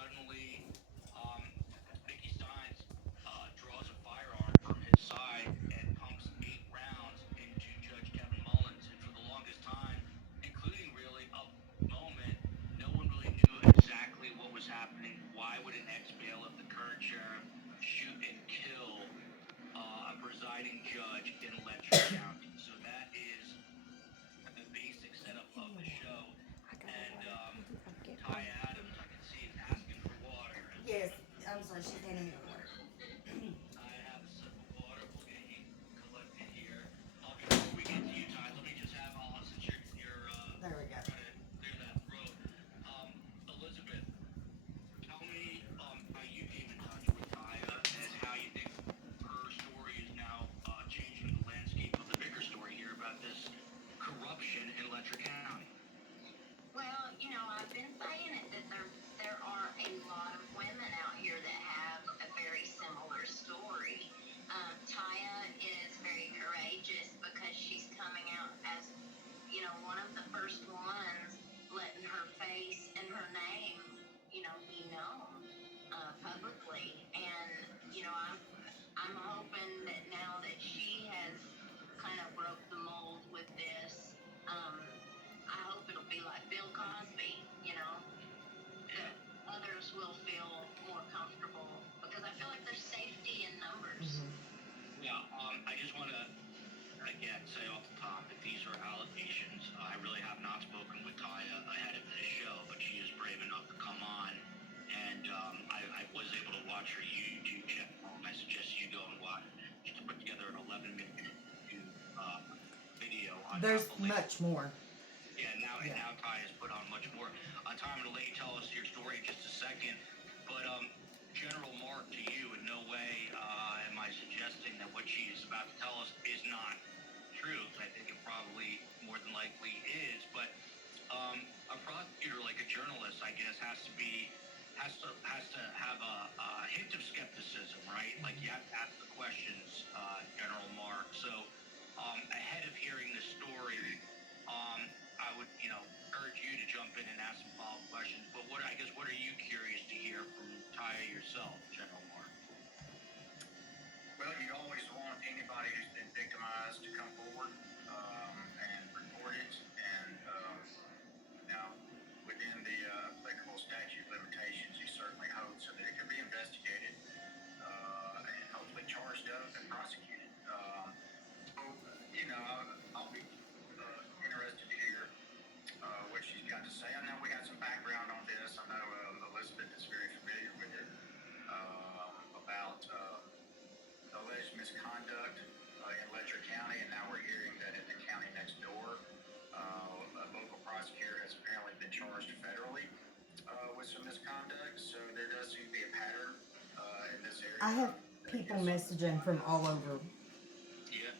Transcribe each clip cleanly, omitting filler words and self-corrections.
suddenly Mickey Steins draws a firearm from his side and pumps 8 rounds into Judge Kevin Mullins. And for the longest time, including really a moment, no one really knew exactly what was happening. Why would an ex-bailiff, the current sheriff, shoot and kill a presiding judge in Letcher County? So that is the basic setup of the show. And Ty Adams, I can see, is asking for water. And Yes, I'm sorry, she's handing me the water. I have a sip of water. We'll get you collected here. Before we get to you, Ty, let me just have, since There we go. trying to clear that throat. Elizabeth, tell me how you came in touch with Taya and how you think her story is now changing the landscape of the bigger story here about this corruption in Letcher County. Well, I've been saying it that there are a lot of women out here that have a very similar story. Taya is very courageous because she's coming out as, one of the first ones letting her face and her name, be known publicly. And, I'm hoping that now that she has kind of broke the mold with this, I hope it'll be like Bill Cosby, that others will feel more comfortable because I feel like there's safety in numbers. Yeah, I just want to again say off the top that these are allegations. I really have not spoken with Taya ahead of this show, but she is brave enough to come on, and I was able to watch her YouTube channel. I suggest you go and watch. She's put together an 11-minute YouTube video on There's how the much more. yeah, and now Ty has put on much more. Ty, I'm going to let you tell us your story in just a second, but General Mark, to you, in no way am I suggesting that what she is about to tell us is not true. I think it probably more than likely is, but a prosecutor, like a journalist, I guess, has to have a hint of skepticism, right? Like you have to ask the questions, General Mark. So ahead of hearing the story, I would, urge you to jump in and ask some follow-up questions. But what are you curious to hear from Taya yourself, General Mark? Well, you always want anybody who's been victimized to come forward and report it. And now, within the applicable statute limitations, you certainly hope so that it can be investigated and hopefully charged up and prosecuted. So, I'll be interested to hear what she's got to say. I know we got some background on this. I know Elizabeth is very familiar with it about alleged misconduct in Letcher County, and now we're hearing that in the county next door, a local prosecutor has apparently been charged federally with some misconduct. So there does seem to be a pattern in this area. I have people messaging from all over. Yeah.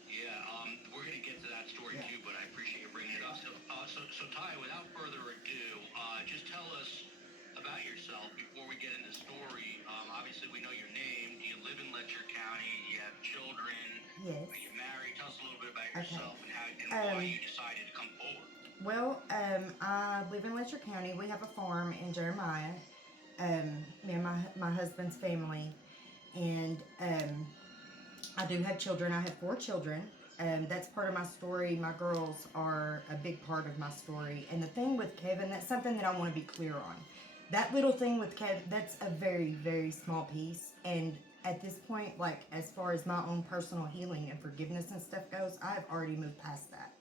We're going to get to that story too, but I appreciate you bringing it up. So Ty, without further ado, just tell us about yourself before we get into the story. Obviously, we know your name. Do you live in Letcher County? Do you have children? Yes. Are you married? Tell us a little bit about yourself and why you decided to come forward. Well, I live in Letcher County. We have a farm in Jeremiah. Me and my husband's family, and I do have children. I have 4 children. That's part of my story. My girls are a big part of my story. And the thing with Kevin, that's something that I want to be clear on. That little thing with Kevin, that's a very, very small piece. And at this point, like as far as my own personal healing and forgiveness and stuff goes, I've already moved past that.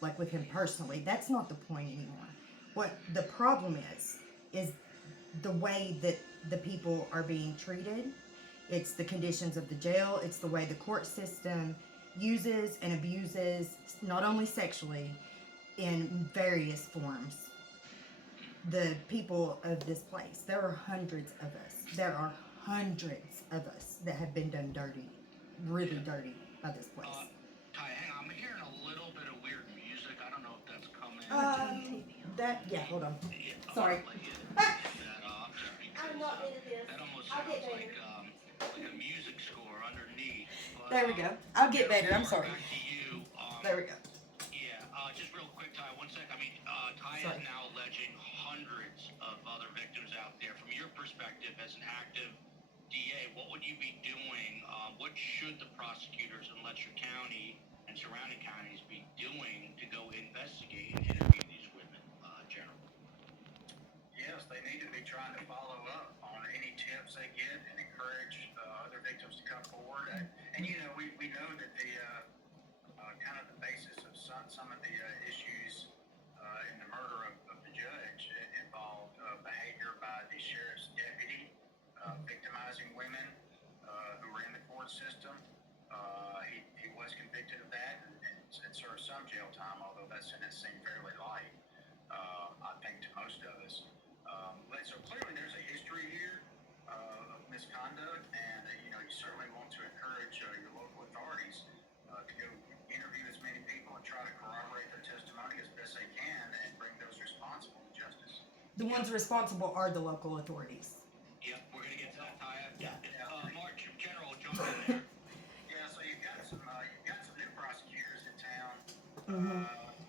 Like with him personally, that's not the point anymore. What the problem is the way that the people are being treated. It's the conditions of the jail. It's the way the court system uses and abuses, not only sexually, in various forms, the people of this place. There are hundreds of us. There are hundreds of us that have been done dirty, really dirty by this place. Ty, hang on. I'm hearing a little bit of weird music. I don't know if that's coming. Hold on. Yeah, Sorry. I'll let you get that off because I'm not into this. that almost I'll get sounds better. like a music score underneath. But, There we go. I'll get better. I'm sorry. Back to you. There we go. Yeah. Just real quick, Ty, 1 sec. I mean, Ty Sorry. is now alleging hundreds of other victims out there. From your perspective as an active DA, what would you be doing? What should the prosecutors in Letcher County and surrounding counties be doing to go investigate and interview these women, General? Yes, they need to be trying to follow up on any tips they get and encourage other victims to come forward. And you know, we know that the kind of the basis of some of the issues in the murder of the judge involved behavior by the sheriff's deputy, victimizing women who were in the court system. He was convicted of that and served some jail time, although that sentence seemed fairly light, I think, to most of us. So clearly there's a history here of misconduct, and you know, you certainly want to encourage your local authorities to go interview as many people and try to corroborate their testimony as best they can and bring those responsible to justice. The ones responsible are the local authorities. Yep, we're going to get to that, Ty. Yeah. Mark, General, jump in there. Yeah, so you've got some new prosecutors in town,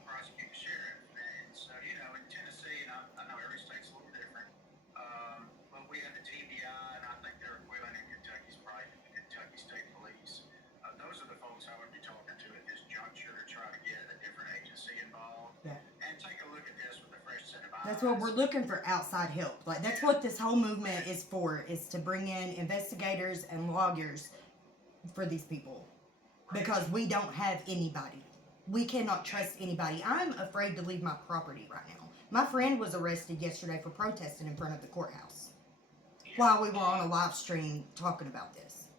prosecute the sheriff, and so you know, in Tennessee, and I know every state's a little different, but we have the TBI, and I think they're equivalent in Kentucky's probably the Kentucky State Police. Those are the folks I would be talking to at this juncture to try to get a different agency involved. Yeah. And take a look at this with a fresh set of eyes. That's what we're looking for, outside help. Like, that's what this whole movement is for, is to bring in investigators and lawyers for these people. Because we don't have anybody. We cannot trust anybody. I'm afraid to leave my property right now. My friend was arrested yesterday for protesting in front of the courthouse while we were on a live stream talking about this.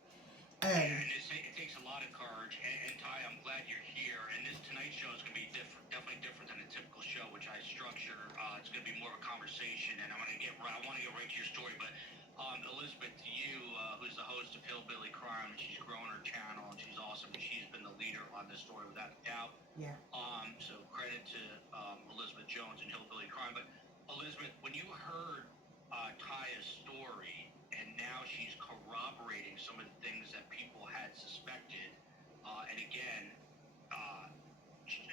And it takes a lot of courage. And Ty, I'm glad you're here. And this tonight's show is going to be definitely different than a typical show, which I structure. It's going to be more of a conversation, and I want to get right to your story. But Elizabeth, to you, who's the host of Hillbilly Crime, and she's grown her channel, and she's awesome, and she's been the leader on this story without a doubt. Yeah. So credit to Elizabeth Jones and Hillbilly Crime. But Elizabeth, when you heard Taya's story, and now she's corroborating some of the things that people had suspected, and again,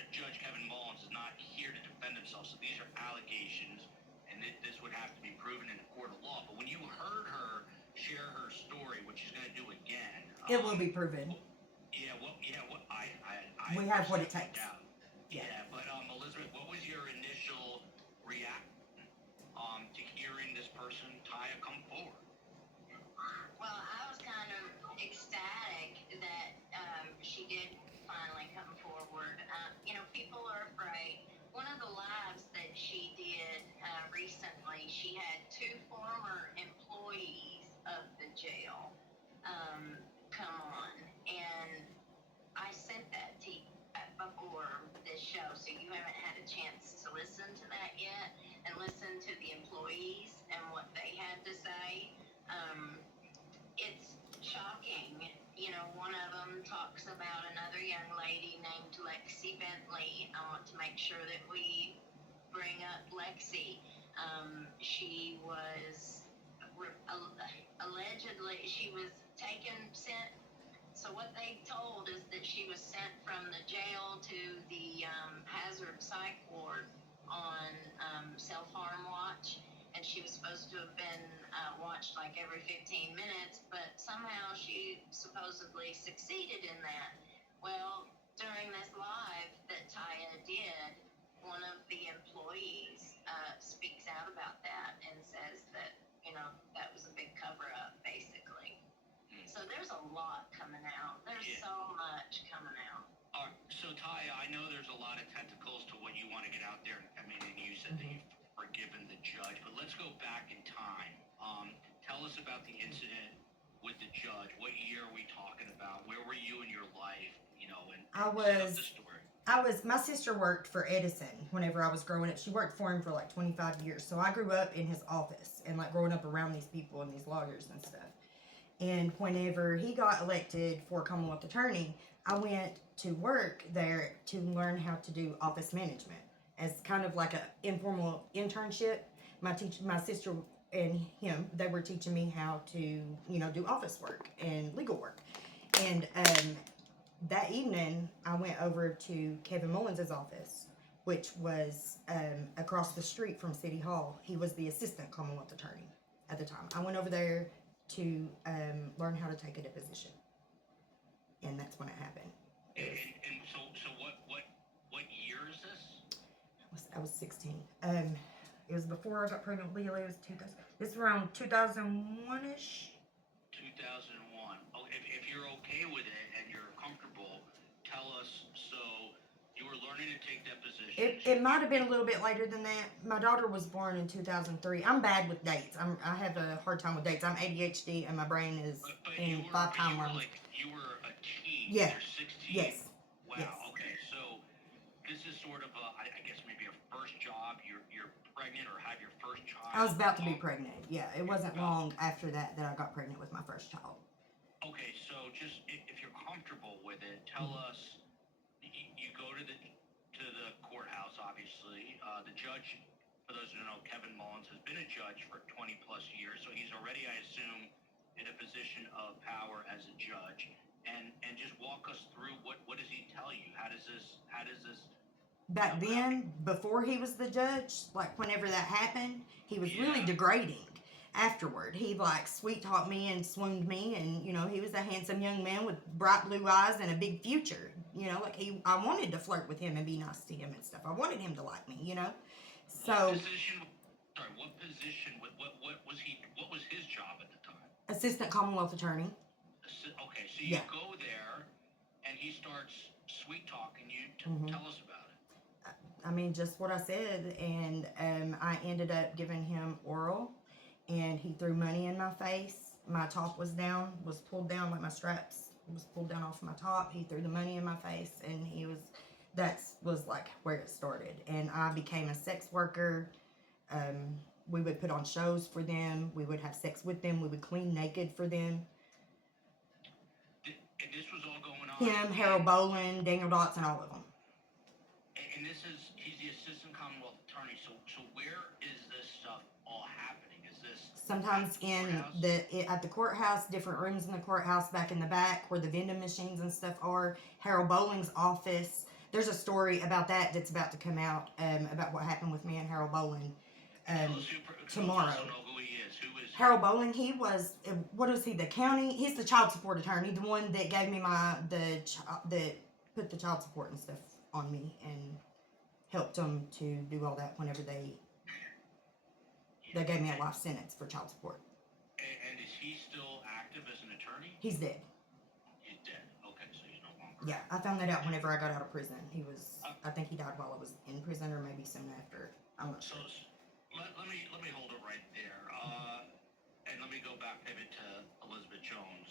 Judge Kevin Mullins is not here to defend himself, so these are allegations, and this would have to be proven in a court of law. But when you heard her share her story, which she's going to do again, It will be proven. I We have what it takes. Yeah, but Elizabeth, what was your initial reaction to hearing this person, Taya, come forward? Well, I was kind of ecstatic that she did finally come forward. You know, people are afraid. One of the lives that she did recently, she had two former employees of the jail come on, and I sent that to you before this show, so you haven't had a chance to listen to that yet, and listen to the employees and what they had to say. It's shocking. You know, one of them talks about another young lady named Lexi Bentley. I want to make sure that we bring up Lexi. She was allegedly, she was sent. So what they told is that she was sent from the jail to the hazard psych ward on self-harm watch, and she was supposed to have been watched like every 15 minutes, but somehow she supposedly succeeded in that. Well, during this live that Taya did, one of the employees speaks out about that and says that, you know, that was a big cover-up, basically. So there's a lot coming out. There's so much coming out. All right, so Taya, I know there's a lot of tentacles to what you want to get out there. I mean, and you said that you've forgiven the judge, but let's go back in time. Tell us about the incident with the judge. What year are we talking about? Where were you in your life? You know, and set up the story. My sister worked for Edison whenever I was growing up. She worked for him for like 25 years. So I grew up in his office and like growing up around these people and these lawyers and stuff. And whenever he got elected for Commonwealth Attorney, I went to work there to learn how to do office management as kind of like an informal internship. My sister and him, they were teaching me how to, you know, do office work and legal work. And that evening, I went over to Kevin Mullins' office which was across the street from City Hall. He was the assistant Commonwealth attorney at the time. I went over there to learn how to take a deposition, and that's when it happened. And so what year is this? I was 16. It was before I got pregnant with Leela. It was 2000. This was around 2001-ish. 2001. Oh, if you're okay with it and you're comfortable, tell us. So you were learning to take depositions. It might have been a little bit later than that. My daughter was born in 2003. I'm bad with dates. I have a hard time with dates. I'm ADHD and my brain is in five timelines. You were a teen. Yeah. You're 16. Yes. Wow. Yes. Okay. So this is sort of I guess maybe a first job. You're pregnant or have your first child. I was about to be pregnant. Yeah, it wasn't long after that I got pregnant with my first child. Okay, so just if you're comfortable with it, tell us. You go to the courthouse, obviously. The judge, for those who don't know, Kevin Mullins has been a judge for 20 plus years, so he's already, I assume, in a position of power as a judge. And just walk us through what does he tell you? How does this? Back then, before he was the judge, like whenever that happened, he was really degrading. Afterward, he like sweet talked me and swooned me, and you know he was a handsome young man with bright blue eyes and a big future. You know, like I wanted to flirt with him and be nice to him and stuff. I wanted him to like me. You know, so. What position? What was he? What was his job at the time? Assistant Commonwealth attorney. Okay, so you go there, and he starts sweet talking you. Tell us about it. I mean, just what I said, and I ended up giving him oral, and he threw money in my face. My top was pulled down, like my straps was pulled down off my top. He threw the money in my face, and that was like where it started. And I became a sex worker. We would put on shows for them. We would have sex with them. We would clean naked for them. And this was all going on? Him, Harold Boland, Daniel Dotson, all of them. And he's the assistant Commonwealth attorney, so where is this stuff all happening? Is this sometimes at the courthouse, different rooms in the courthouse, back in the back where the vending machines and stuff are, Harold Bowling's office. There's a story about that's about to come out, about what happened with me and Harold Bowling, tomorrow. I don't know who he is. Who is Harold Bowling? He was, what is he, the county? He's the child support attorney, the one that gave me that put the child support and stuff on me and helped them to do all that whenever they gave me a life sentence for child support. And is he still active as an attorney? He's dead. He's dead. Okay, so he's no longer. Yeah, I found that out whenever I got out of prison. I think he died while I was in prison or maybe soon after. I'm not sure. Let me hold it right there. And let me go back pivot to Elizabeth Jones.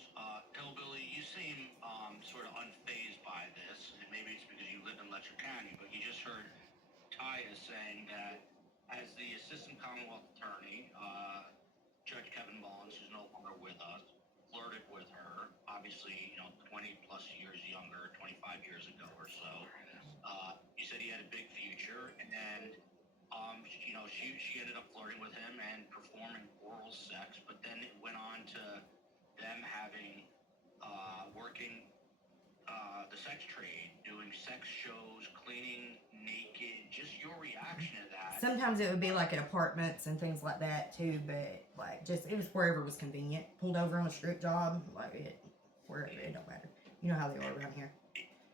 Hillbilly, you seem sort of unfazed by this, and maybe it's because you live in Letcher County, but you just heard Taya saying that as the assistant Commonwealth attorney, Judge Kevin Mullins, who's no longer with us, flirted with her, obviously, 20 plus years younger, 25 years ago or so. You said he had a big future, and she ended up flirting with him and performing oral sex, but then it went on to them having, working the sex trade, doing sex shows, cleaning naked, just your reaction to that. Sometimes it would be like at apartments and things like that too, but like it was wherever was convenient. Pulled over on a strip job, wherever, it don't matter. You know how they are around here.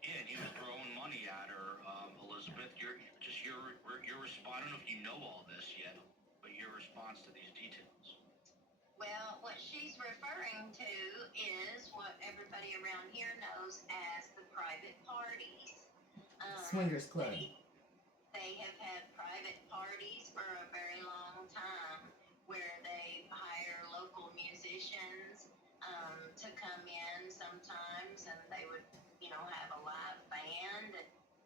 Yeah, and he was throwing money at her, Elizabeth. Your response. I don't know if you know all this yet, but your response to these details. Well, what she's referring to is what everybody around here knows as the private parties. Swingers Club. They have had private parties for a very long time where they hire local musicians to come in sometimes, and they would, have a live band.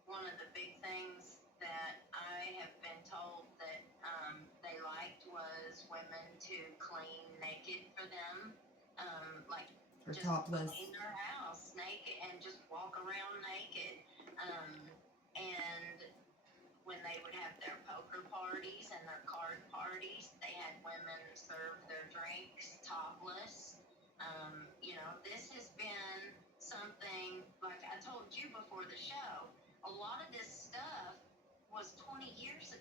One of the big things that I have been told that they liked was women to clean naked for them, For just topless. clean their house naked and just walk around naked. And when they would have their poker parties and their card parties, they had women serve their drinks topless. This has been something, like I told you before the show, a lot of this stuff was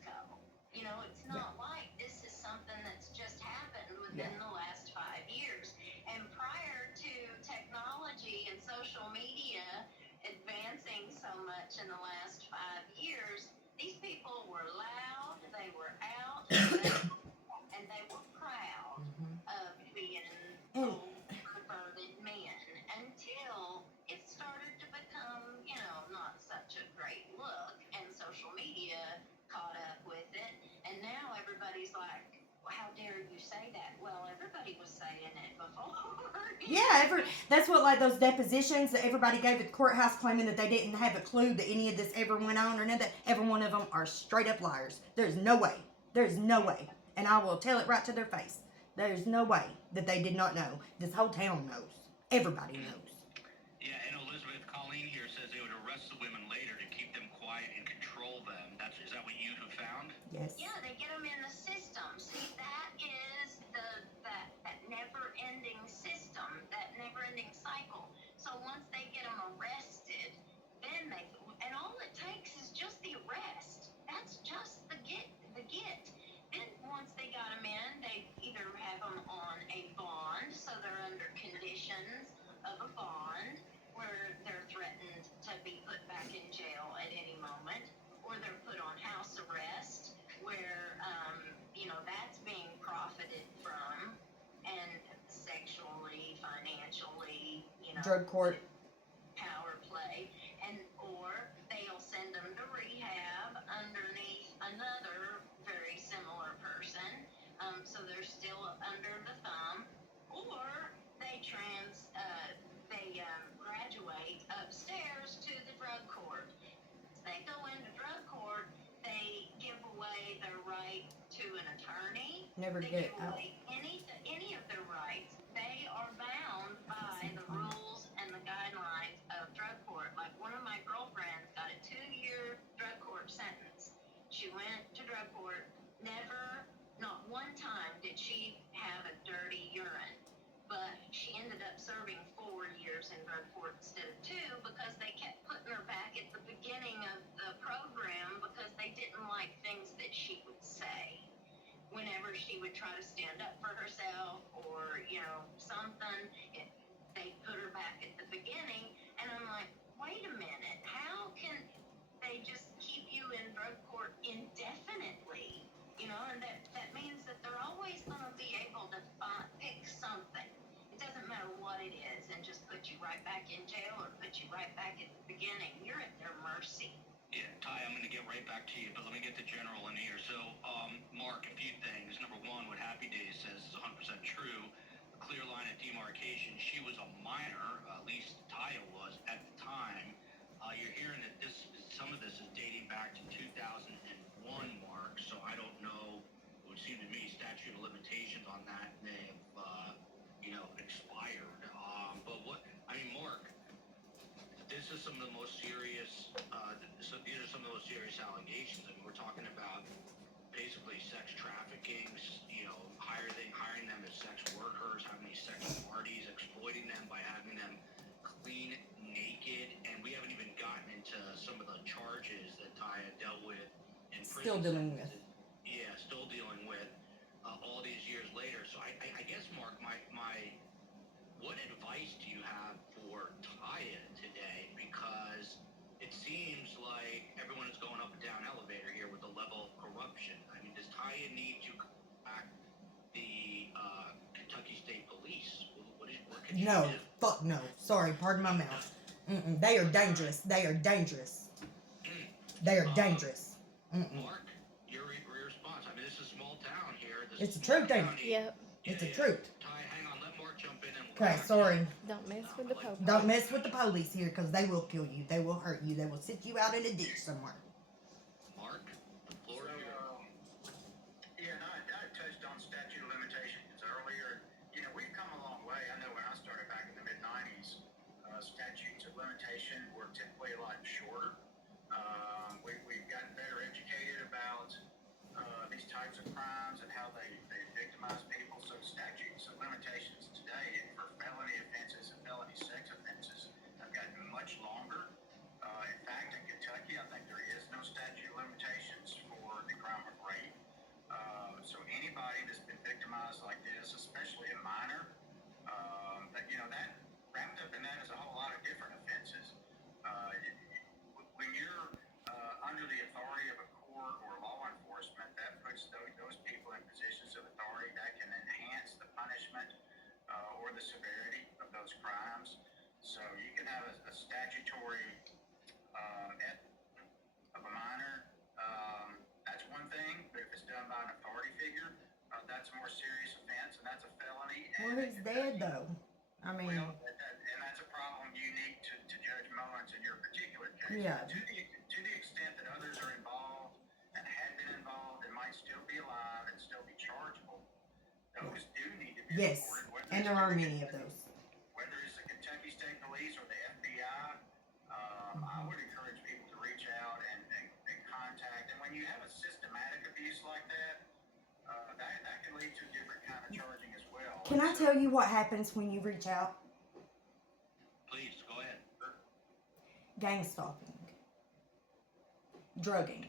fiasco. You know, it's not like this is something that's just happened within Yeah. the last 5 years. And prior to technology and social media advancing so much in the last 5 years, these people were loud, they were out, and they were proud Mhm. of being And old, perverted men until it started to become, you know, not such a great look, and social media caught up with it, and now everybody's like, well, how dare you say that? Well, everybody was saying it before. yeah, that's what, like, those depositions that everybody gave at the courthouse claiming that they didn't have a clue that any of this ever went on or none of that. Every one of them are straight up liars. There's no way. There's no way. And I will tell it right to their face. There's no way that they did not know. This whole town knows. Everybody knows. Yeah, and Elizabeth, Colleen here says they would arrest the women later to keep them quiet and control them. Is that what you have found? Yes. Yeah, they get them in the system. See, that is that never-ending system, that never-ending cycle. So once they get them arrested, then and all it takes is just the arrest. That's just the get. Then once they got them in, they either have them on a bond, so they're under conditions of a bond, where they're threatened to be put back in jail at any moment, or they're put on house arrest, where you know, that's being profited from, and sexually, financially, you know, Drug court. power play, and or they'll send them to rehab underneath another very similar person, so they're still under the thumb, or they graduate upstairs to the drug court. They go into drug court, they give away their right to an attorney. Never They get give out. away any of their rights. They are bound by the rules and the guidelines of drug court. Like, one of my girlfriends got a 2-year drug court sentence. She went to drug court, not one time did she have a dirty urine. But she ended up serving 4 years in drug court instead of 2, because they kept putting her back at the beginning of the program because they didn't like things that she would say. Whenever she would try to stand up for herself or, you know, something, they put her back at the beginning. And I'm like, wait a minute, how can they just keep you in drug court indefinitely? You know, and that means that they're always going to be able to pick something. It doesn't matter what it is, and just put you right back in jail or put you right back at the beginning. You're at their mercy. Yeah, Ty, I'm going to get right back to you, but let me get the general in here. So, Mark, a few things. Number one, what Happy Days says is 100% true. A clear line of demarcation. She was a minor, at least Taya was at the time. You're hearing that some of this is dating back to 2001, Mark. So I don't know. It would seem to me statute of limitations on that may have, expired. But Mark, this is some of the most serious. These are some of the most serious allegations. I mean, we're talking about basically sex trafficking. Hiring them as sex workers, having these sex parties, exploiting them by having them clean naked, and we haven't even gotten into some of the charges that Taya dealt with in prison. Still dealing with. Yeah, still dealing with all these years later. So I guess, Mark, what advice do you have for Taya today? Because it seems like everyone is going up and down elevator here with the level of corruption. I mean, does Taya need to contact the Kentucky State Police? What can she No. do? Fuck no. Sorry, pardon my mouth. They are dangerous. They are dangerous. They are dangerous. Mark, your response. I mean, this is a small town here. It's the truth, ain't it? Yep. It's the truth. Ty, hang on. Let Mark jump in. And we'll Okay, come back sorry. to you. Don't mess with the popo. Don't mess with the police here, because they will kill you. They will hurt you. They will sit you out in a ditch somewhere. Mark, the floor is yours. Yeah, and I touched on statute of limitations earlier. You know, we've come a long way. I know when I started back in the mid-90s, statutes of limitation were typically a lot shorter. We've gotten better educated about these types of crimes and how they victimize people. So statutes of limitations today for felony offenses and felony sex offenses have gotten much longer. In fact, in Kentucky, I think there is no statute of limitations for the crime is, especially a minor, that that wrapped up in that is a whole lot of different offenses. When you're under the authority of a court or law enforcement, that puts those people in positions of authority that can enhance the punishment or the severity of those crimes. So you can have a statutory of a minor. That's one thing, but if it's done by an authority figure, that's a more serious offense, and that's a felony. Well, he's dead though. I mean, Well, and that's a problem unique to Judge Mullins in your particular case. Yeah. To the extent that others are involved and had been involved and might still be alive and still be chargeable, those do need to be yes, reported. and there are many of those. Whether it's the Kentucky State Police or the FBI, I would encourage people to reach out and contact. And when you have a systematic abuse like that, that can lead to a different kind of charging as well. Can I tell you what happens when you reach out? Please, go ahead. Gang stalking, drugging,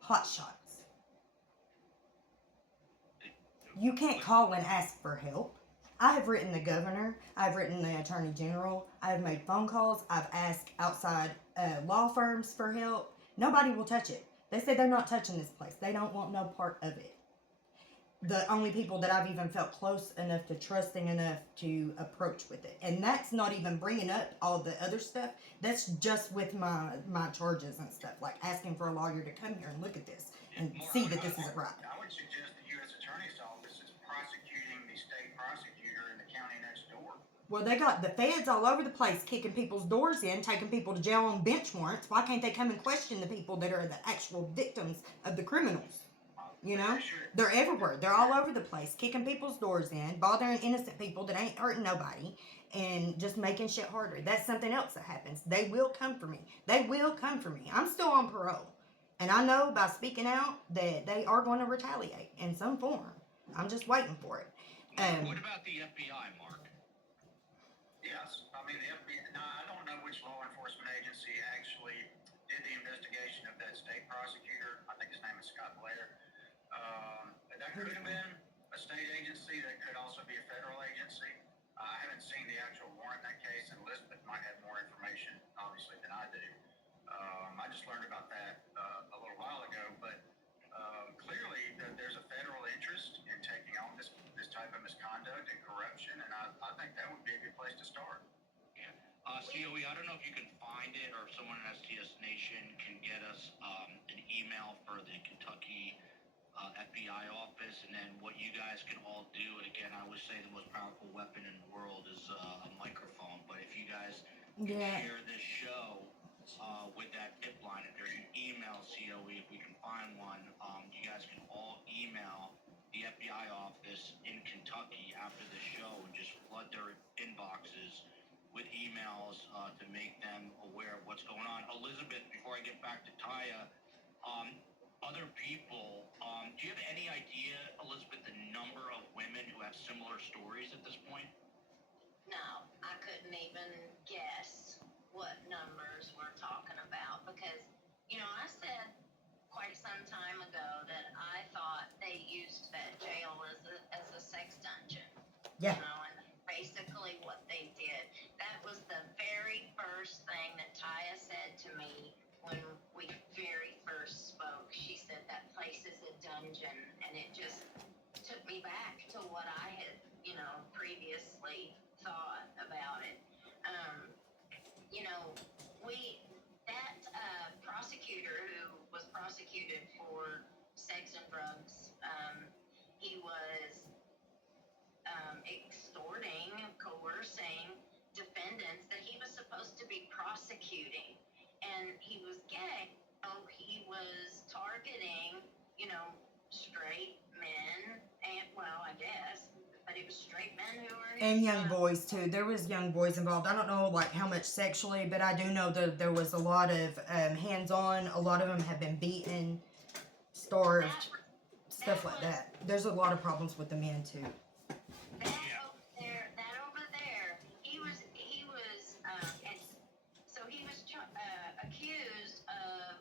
hot shots. You can't call and ask for help. I have written the governor, I've written the attorney general, I've made phone calls, I've asked outside law firms for help. Nobody will touch it. They say they're not touching this place. They don't want no part of it. The only people that I've even felt close enough to, trusting enough to approach with it. And that's not even bringing up all the other stuff. That's just with my charges and stuff. Like asking for a lawyer to come here and look at this and see that this isn't right. I would suggest the U.S. Attorney's Office is prosecuting the state prosecutor in the county next door. Well, they got the feds all over the place kicking people's doors in, taking people to jail on bench warrants. Why can't they come and question the people that are the actual victims of the criminals? You know? They're everywhere. They're all over the place, kicking people's doors in, bothering innocent people that ain't hurting nobody, and just making shit harder. That's something else that happens. They will come for me. They will come for me. I'm still on parole. And I know by speaking out that they are going to retaliate in some form. I'm just waiting for it. What about the FBI, Mark? Yes, I mean the FBI. Now I don't know which law enforcement agency actually did the investigation of that state prosecutor. I think his name is Scott Blair. That could have been a state agency. That could also be a federal agency. I haven't seen the actual warrant in that case, and Elizabeth might have more information, obviously, than I do. I just learned about that a little while ago, but clearly there's a federal interest in taking on this type of misconduct and corruption, and I think that would be a good place to start. Yeah. COE, I don't know if you can find it or if someone in STS Nation can get us an email for the Kentucky FBI office, and then what you guys can all do. And again, I always say the most powerful weapon in the world is a microphone. But if you guys can share this show with that tip line, if there's an email COE, if we can find one, you guys can all email the FBI office in Kentucky after the show and just flood their inboxes with emails to make them aware of what's going on. Elizabeth, before I get back to Taya, other people, do you have any idea, Elizabeth, the number of women who have similar stories at this point? No, I couldn't even guess what numbers we're talking about because, I said quite some time ago that I thought they used that jail as a sex dungeon. Yeah. And basically what they did. That was the very first thing that Taya said to me when we very first spoke. She said that place is a dungeon, and it just took me back to what I had, previously thought about it. That prosecutor who was prosecuted for sex and drugs, he was extorting, coercing defendants that he was supposed to be prosecuting, and he was gay. So he was targeting, straight men, and I guess, but it was straight men who were And young boys too. There was young boys involved. I don't know how much sexually, but I do know that there was a lot of hands-on. A lot of them have been beaten, starved, stuff like that. There's a lot of problems with the men too. That over there, he was, and so he was accused of,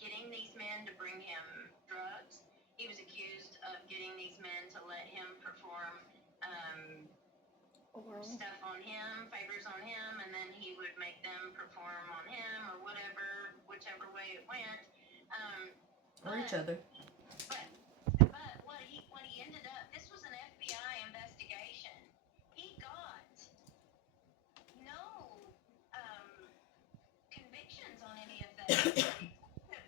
getting these men to bring him drugs. He was accused of getting these stuff on him, favors on him, and then he would make them perform on him or whatever, whichever way it went. Or each But other. But what he ended up, this was an FBI investigation. He got no convictions on any of that.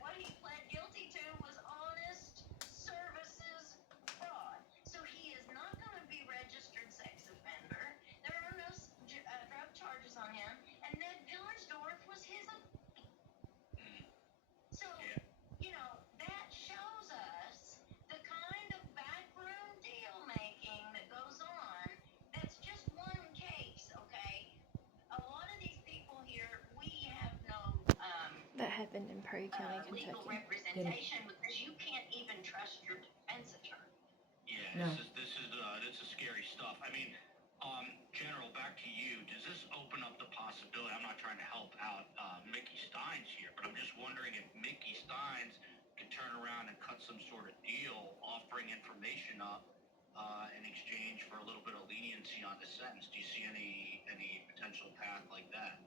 What he pled guilty to was honest services fraud. So he is not going to be registered sex offender. There are no drug charges on him, and Ned Pillersdorf was his. So. Yeah. You know, that shows us the kind of backroom deal making that goes on. That's just one case, okay? A lot of these people here, we have no That happened in Perry County, legal Kentucky. representation because you can't even trust your defense attorney. Yeah, No. this is scary stuff. I mean, General, back to you. Does this open up the possibility? I'm not trying to help out Mickey Steins here, but I'm just wondering if Mickey Steins can turn around and cut some sort of deal, offering information up in exchange for a little bit of leniency on the sentence. Do you see any potential path like that?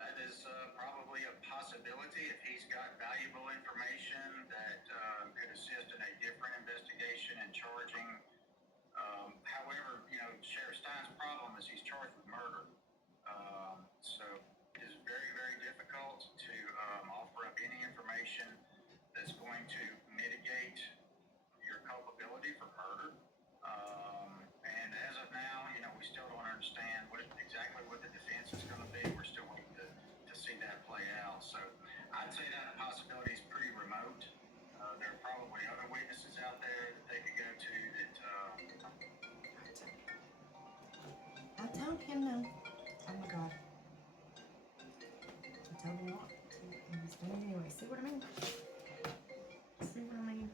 That is probably a possibility if he's got valuable information that could assist in a different investigation and charging. However, you know, Sheriff Stein's problem is he's charged with murder. So it is very, very difficult to offer up any information that's going to mitigate your culpability for murder. And as of now, you know, we still don't understand exactly what the defense is going to be. We're still waiting to see that play out. So I'd say that possibility is pretty remote. There are probably other witnesses out there that they could go to that. I told him no. Oh my god. I told him not to. And he's doing it anyway. See what I mean? See what I mean?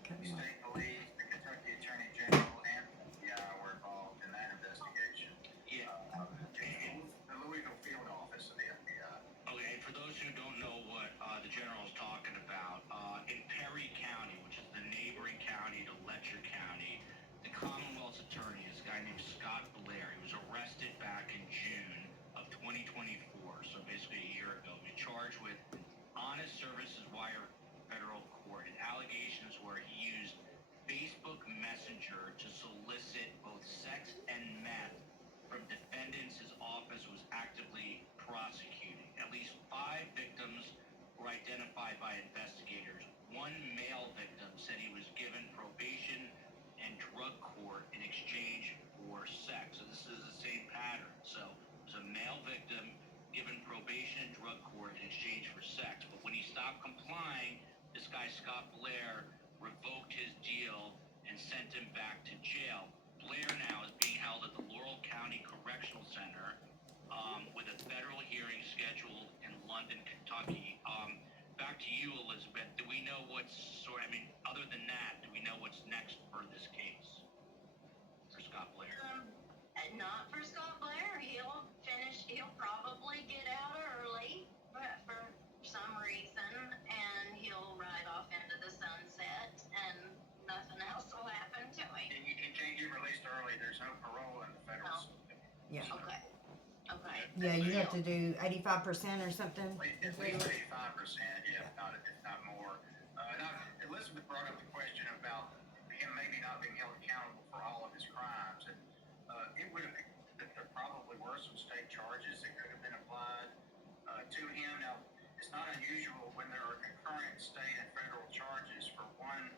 Okay. The state police, the Kentucky Attorney General, and the FBI were involved in that investigation. Yeah. The Louisville field office of the FBI. Okay, for those who don't know what the general is talking about, in Perry County, which is the neighboring county to Letcher County, the Commonwealth's attorney is a guy named Scott Blair. He was arrested back in June of 2024, so basically a year ago. He was charged with honest services wire federal court, and allegations where he used Facebook Messenger to solicit both sex and meth from defendants his office was actively prosecuting. At least 5 victims were identified by investigators. One male victim said he was given probation and drug court in exchange for sex. So this is the same pattern. So it was a male victim given probation and drug court in exchange for sex. But when he stopped complying, this guy Scott Blair revoked his deal and sent him back to jail. Blair now is being held at the Laurel County Correctional Center with a federal hearing scheduled in London, Kentucky. Back to you, Elizabeth. Do we know other than that, do we know what's next for this case for Scott Blair? Not for Scott Blair. He'll probably get out early, but for some reason, and he'll ride off into the sunset, and nothing else will happen to him. He can't get released early. There's no parole in the federal No. system. Yeah. Okay. Yeah, you have to do 85% or something. At least 85%, yeah, if not more. Elizabeth brought up the question about him maybe not being held accountable for all of his crimes, and it would have been that there probably were some state charges that could have been applied to him. Now, it's not unusual when there are concurrent state and federal charges for one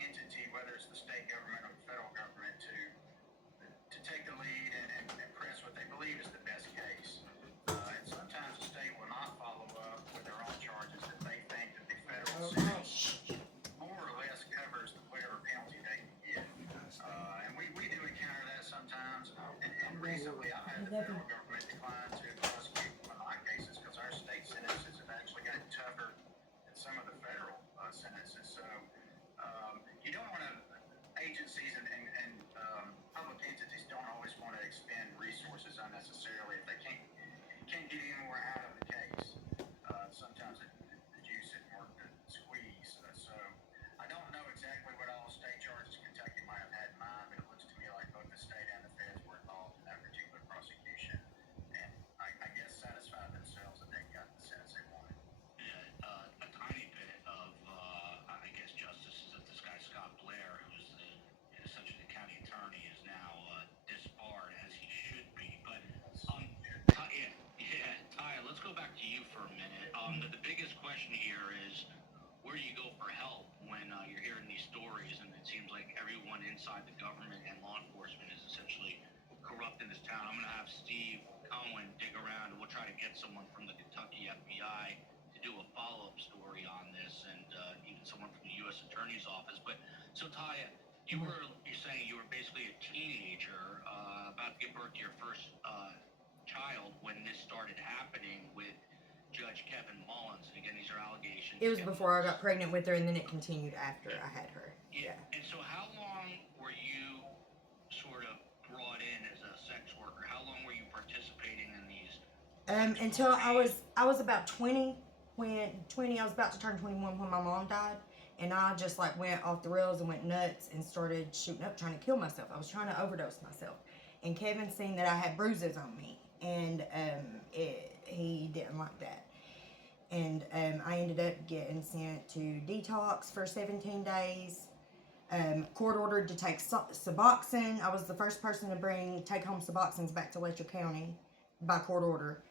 entity, whether it's the state government or the federal government, to take the lead and press what they believe is the best case. And sometimes the state will not follow up with their own charges that they think that the federal sentence more or less covers whatever penalty they can get. And we do encounter that sometimes. And recently I've had the federal government decline to prosecute question here is, where do you go for help when you're hearing these stories and it seems like everyone inside the government and law enforcement is essentially corrupt in this town? I'm going to have Steve Cohen dig around and we'll try to get someone from the Kentucky FBI to do a follow-up story on this, and even someone from the U.S. Attorney's Office. But so Taya, you're saying you were basically a teenager about to give birth to your first child when this started happening with Judge Kevin Mullins. And again, these are allegations. It was Kevin before I Mullins. got pregnant with her, and then it continued after I had her. Yeah. And so how long were you sort of brought in as a sex worker? How long were you participating in these? Until I was about 20. I was about to turn 21 when my mom died, and I just like went off the rails and went nuts and started shooting up, trying to kill myself. I was trying to overdose myself, and Kevin seen that I had bruises on me, and he didn't like that, and I ended up getting sent to detox for 17 days. Court ordered to take Suboxone. I was the first person to take home Suboxones back to Letcher County by court order.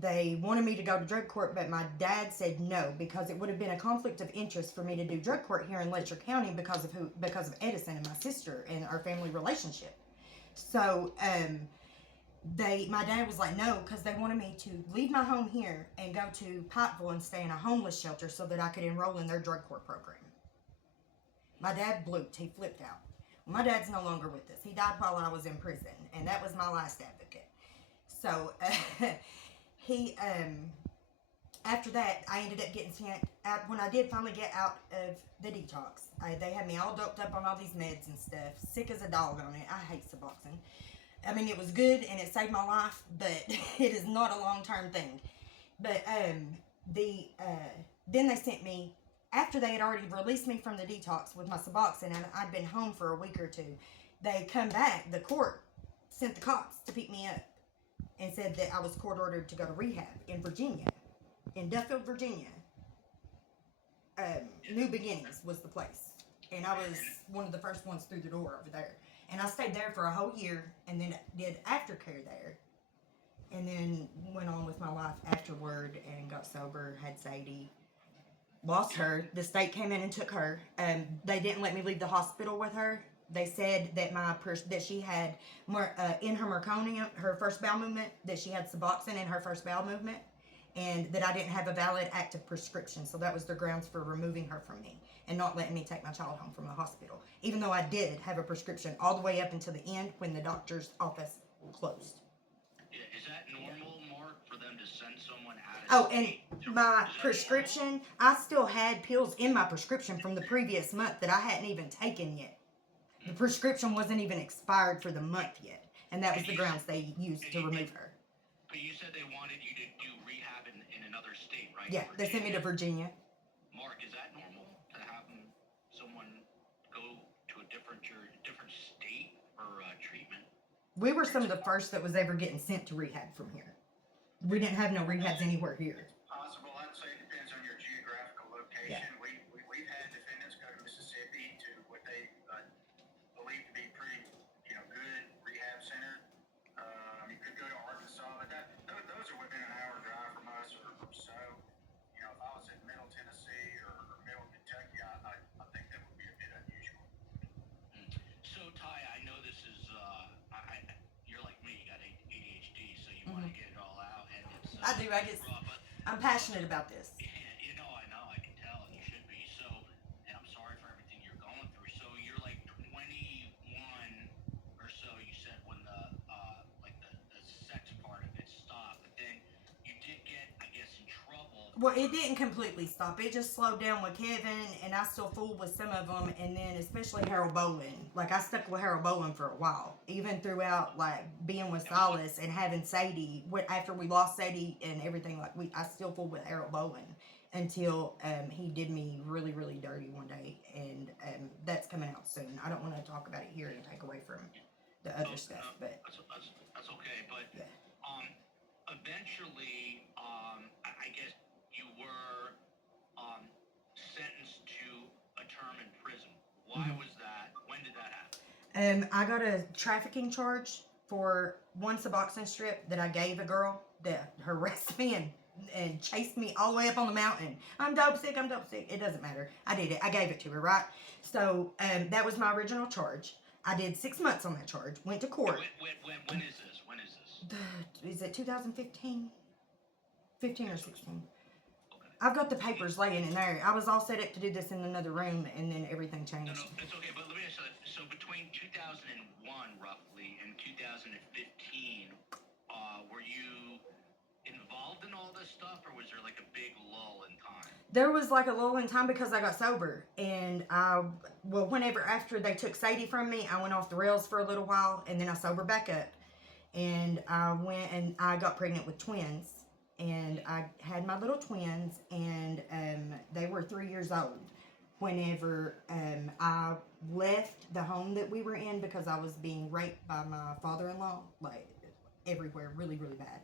They wanted me to go to drug court, but my dad said no, because it would have been a conflict of interest for me to do drug court here in Letcher County because of Edison and my sister and our family relationship. So my dad was like no, because they wanted me to leave my home here and go to Pikeville and stay in a homeless shelter so that I could enroll in their drug court program. My dad blooped. He flipped out. Well, my dad's no longer with us. He died while I was in prison, and that was my last advocate. So, after that, I ended up getting sent out. When I did finally get out of the detox, they had me all doped up on all these meds and stuff, sick as a dog on it. I hate Suboxone. I mean, it was good and it saved my life, but it is not a long-term thing. But, then they sent me, after they had already released me from the detox with my Suboxone, and I'd been home for a week or two, they come back, the court sent the cops to pick me up and said that I was court ordered to go to rehab in Virginia, in Duffield, Virginia. New Beginnings was the place, and I was one of the first ones through the door over there. And I stayed there for a whole year, and then did aftercare there, and then went on with my life afterward and got sober, had Sadie, lost her. The state came in and took her. They didn't let me leave the hospital with her. They said that that she had in her meconium, her first bowel movement, that she had Suboxone in her first bowel movement, and that I didn't have a valid active prescription. So that was their grounds for removing her from me and not letting me take my child home from the hospital, even though I did have a prescription all the way up until the end when the doctor's office closed. Yeah, is that normal, Mark, for them to send someone out of Oh, and state to- my is that prescription, I still had pills in my prescription from the previous month that I hadn't even taken yet. The prescription wasn't even expired for the month yet, and that was the grounds they used to remove her. But you said they wanted you to do rehab in another state, right? Yeah, they sent me to Virginia. Mark, is that normal to have someone go to a different state for treatment? We were some of the first that was ever getting sent to rehab from here. We didn't have no rehabs anywhere here. Possible, I'd say it depends on your geographical location. Yeah. We've had defendants go to Mississippi to what they believe to be pretty, good rehab center. You could go to Arkansas, but those are within an hour drive from us or so. If I was in Middle Tennessee or Middle Kentucky, I think that would be a bit unusual. So, Ty, I know this is, you're like me, you got ADHD, so you want to get it all out, and it's I do, rough, but I'm passionate about this. I know, I can tell, and you should be. So, and I'm sorry for everything you're going through. So, you're like 21 or so, you said, when the sex part of it stopped. But then you did get, I guess, in trouble. Well, it didn't completely stop. It just slowed down with Kevin, and I still fooled with some of them, and then especially Harold Bolin. Like, I stuck with Harold Bolin for a while, even throughout, like, being with Silas and having Sadie. After we lost Sadie and everything, like, I still fooled with Harold Bolin until he did me really, really dirty one day, and that's coming out soon. I don't want to talk about it here and take away from the other stuff, but That's okay, but yeah. Eventually, I guess you were sentenced to a term in prison. Why was that? When did that happen? I got a trafficking charge for one Suboxone strip that I gave a girl that harassed me and and chased me all the way up on the mountain. I'm dope sick. I'm dope sick. It doesn't matter. I did it. I gave it to her, right? So that was my original charge. I did 6 months on that charge. Went to court. When is this? When is this? Is it 2015? 15 or 16? Okay. I've got the papers laying in there. I was all set up to do this in another room, and then everything changed. No, it's okay. But let me ask you. So between 2001 roughly and 2015, were you involved in all this stuff, or was there like a big lull in time? There was like a lull in time because I got sober, and whenever after they took Sadie from me, I went off the rails for a little while, and then I sobered back up, and I went and I got pregnant with twins, and I had my little twins, and they were 3 years old whenever I left the home that we were in because I was being raped by my father-in-law, like everywhere, really, really bad.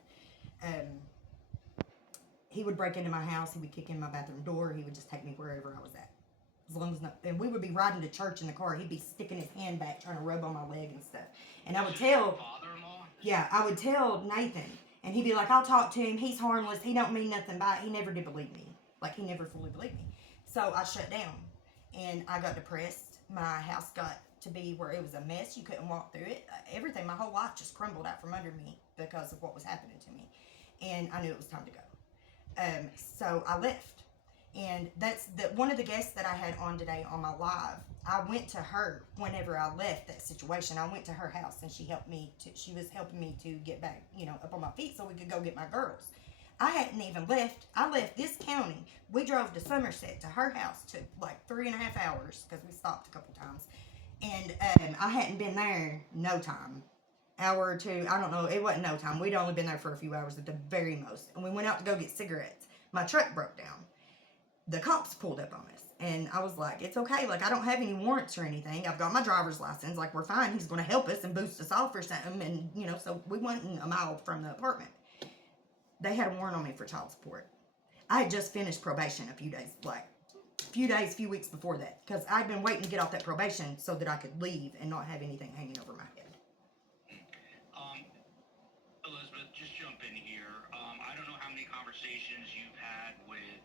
He would break into my house. He would kick in my bathroom door. He would just take me wherever I was at. As long as and we would be riding to church in the car. He'd be sticking his hand back, trying to rub on my leg and stuff. And I would tell, Father-in-law? yeah, I would tell Nathan, and he'd be like, "I'll talk to him. He's harmless. He don't mean nothing by it." He never did believe me. Like, he never fully believed me. So I shut down, and I got depressed. My house got to be where it was a mess. You couldn't walk through it. Everything, my whole life just crumbled out from under me because of what was happening to me. And I knew it was time to go. So I left, and that's one of the guests that I had on today on my live. I went to her whenever I left that situation. I went to her house, and she was helping me to get back, up on my feet so we could go get my girls. I hadn't even left. I left this county. We drove to Somerset to her house. Took like 3.5 hours because we stopped a couple times, and I hadn't been there no time. Hour or two, I don't know, it wasn't no time. We'd only been there for a few hours at the very most. And we went out to go get cigarettes. My truck broke down. The cops pulled up on us. And I was like, it's okay. Like, I don't have any warrants or anything. I've got my driver's license. Like, we're fine. He's going to help us and boost us off or something. And, so we went a mile from the apartment. They had a warrant on me for child support. I had just finished probation a few weeks before that. Because I'd been waiting to get off that probation so that I could leave and not have anything hanging over my head. Elizabeth, just jump in here. I don't know how many conversations you've had with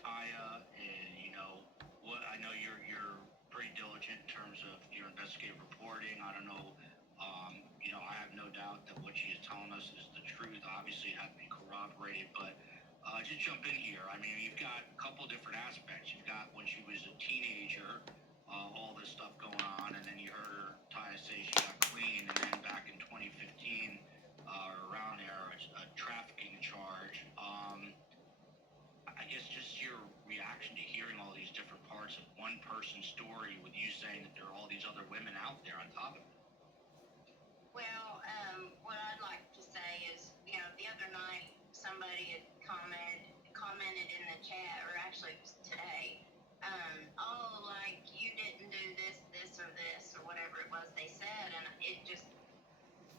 Taya, and I know you're pretty diligent in terms of your investigative reporting. I don't know. I have no doubt that what she is telling us is the truth. Obviously, it has to be corroborated, but just jump in here. I mean, you've got a couple different aspects. You've got when she was a teenager, all this stuff going on, and then you heard her, Taya, say she got clean, and then back in 2015. Around there, a trafficking charge. I guess just your reaction to hearing all these different parts of one person's story with you saying that there are all these other women out there on top of it. Well, what I'd like to say is, the other night somebody had commented in the chat, or actually it was today, like you didn't do this, or whatever it was they said, and it just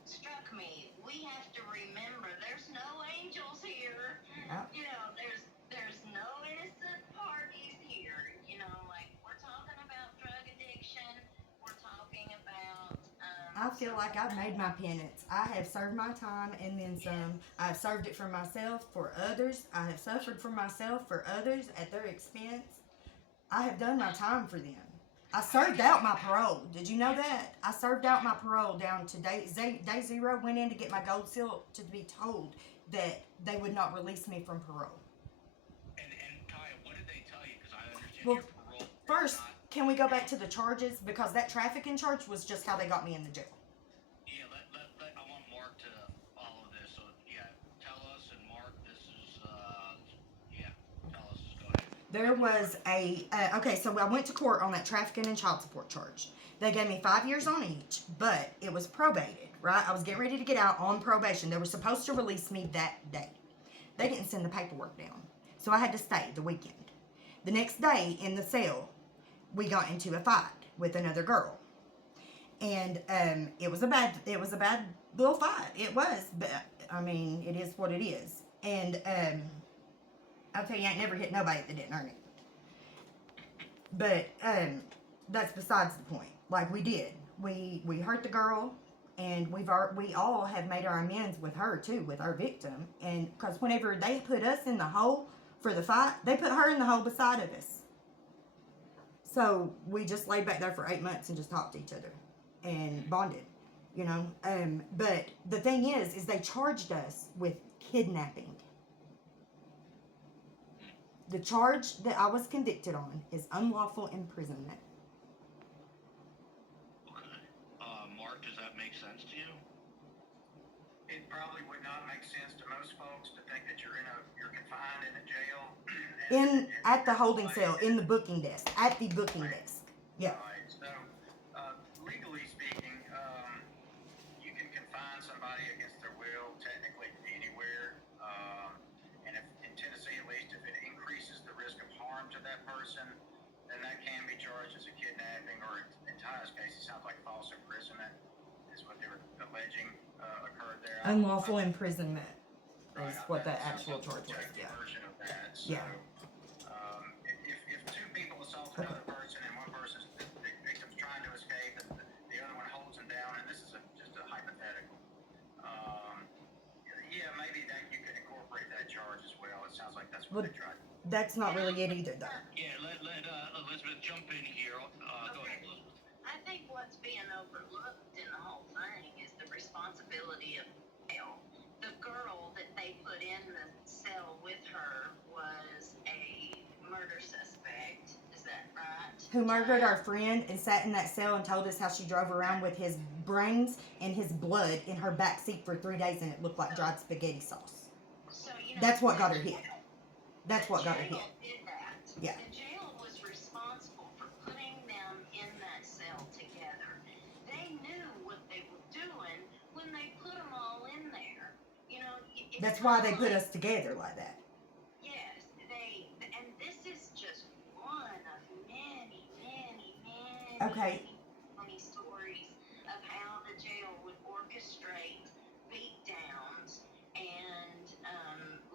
struck me. We have to remember there's no angels here. Oh. There's no innocent parties here. Like, we're talking about drug addiction. We're talking about I feel like I've made my penance. I have served my time and then some. I've served it for myself, for others. I have suffered for myself, for others, at their expense. I have done my time for them. I served out my parole. Did you know that? I served out my parole down to day zero. Went in to get my gold seal to be told that they would not release me from parole. And Taya, what did they tell you? Because I understand Well, your parole. First, can we go back to the charges? Because that trafficking charge was just how they got me in the jail. Yeah, I want Mark to follow this. So, yeah, tell us, and Mark, this is, tell us, go ahead. There was okay, so I went to court on that trafficking and child support charge. They gave me 5 years on each, but it was probated, right? I was getting ready to get out on probation. They were supposed to release me that day. They didn't send the paperwork down, so I had to stay the weekend. The next day in the cell, we got into a fight with another girl, and it was a bad little fight. It was, but I mean, it is what it is. And I'll tell you, I ain't never hit nobody that didn't earn it. But that's besides the point. Like, we did. We hurt the girl. and we all have made our amends with her too, with our victim, and because whenever they put us in the hole for the fight, they put her in the hole beside of us. So we just laid back there for 8 months and just talked to each other and bonded, you know. But the thing is they charged us with kidnapping. The charge that I was convicted on is unlawful imprisonment. Okay. Mark, does that make sense to you? It probably would not make sense to most folks to think that you're confined in a jail. At the holding cell, in the booking desk, at the booking desk. Yeah. Right. So, legally speaking, you can confine somebody against their will technically anywhere. And if in Tennessee, at least, if it increases the risk of harm to that person, then that can be charged as a kidnapping, or in Ty's case, it sounds like false imprisonment is what they were alleging occurred there. Unlawful imprisonment Right, is what the that sounds actual like charge the was. technical Yeah. version of that. So, Yeah. if two people assault another person and one person's the victim's trying to escape and the other one holds him down, and this is just a hypothetical. Yeah, maybe that you could incorporate that charge as well. It sounds like that's what they tried. That's not really it either, though. Yeah, let Elizabeth jump in here. Go ahead, Elizabeth. I think what's being overlooked in the whole thing is the responsibility of the girl that they put in the cell with her was a murder suspect. Is that right? Who murdered our friend and sat in that cell and told us how she drove around with his brains and his blood in her back seat for 3 days and it looked like dried spaghetti sauce. So, you know, That's what got her hit. That's what got her The hit. jail did that. Yeah. The jail was responsible for putting them in that cell together. They knew what they were doing when they put them all in there. You know, That's why they put us together like that. Yes, and this is just one of many, many, many, Okay. many stories of how the jail would orchestrate beatdowns and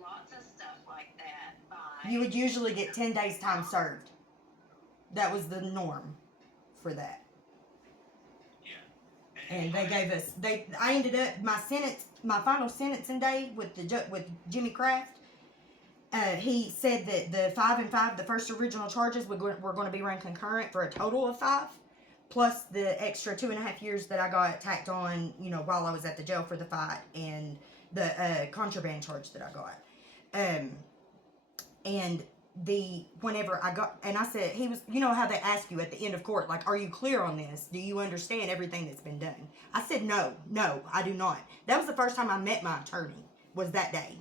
lots of stuff like that by. You would usually get 10 days time served. That was the norm for that. Yeah. And they gave us, I ended up, my final sentencing day with Jimmy Kraft, he said that the 5 and 5, the first original charges were going to be run concurrent for a total of 5, plus the extra 2.5 years that I got tacked on, you know, while I was at the jail for the fight and the contraband charge that I got. And whenever I got, and I said, he was, you know how they ask you at the end of court, like, are you clear on this? Do you understand everything that's been done? I said, no, I do not. That was the first time I met my attorney, was that day.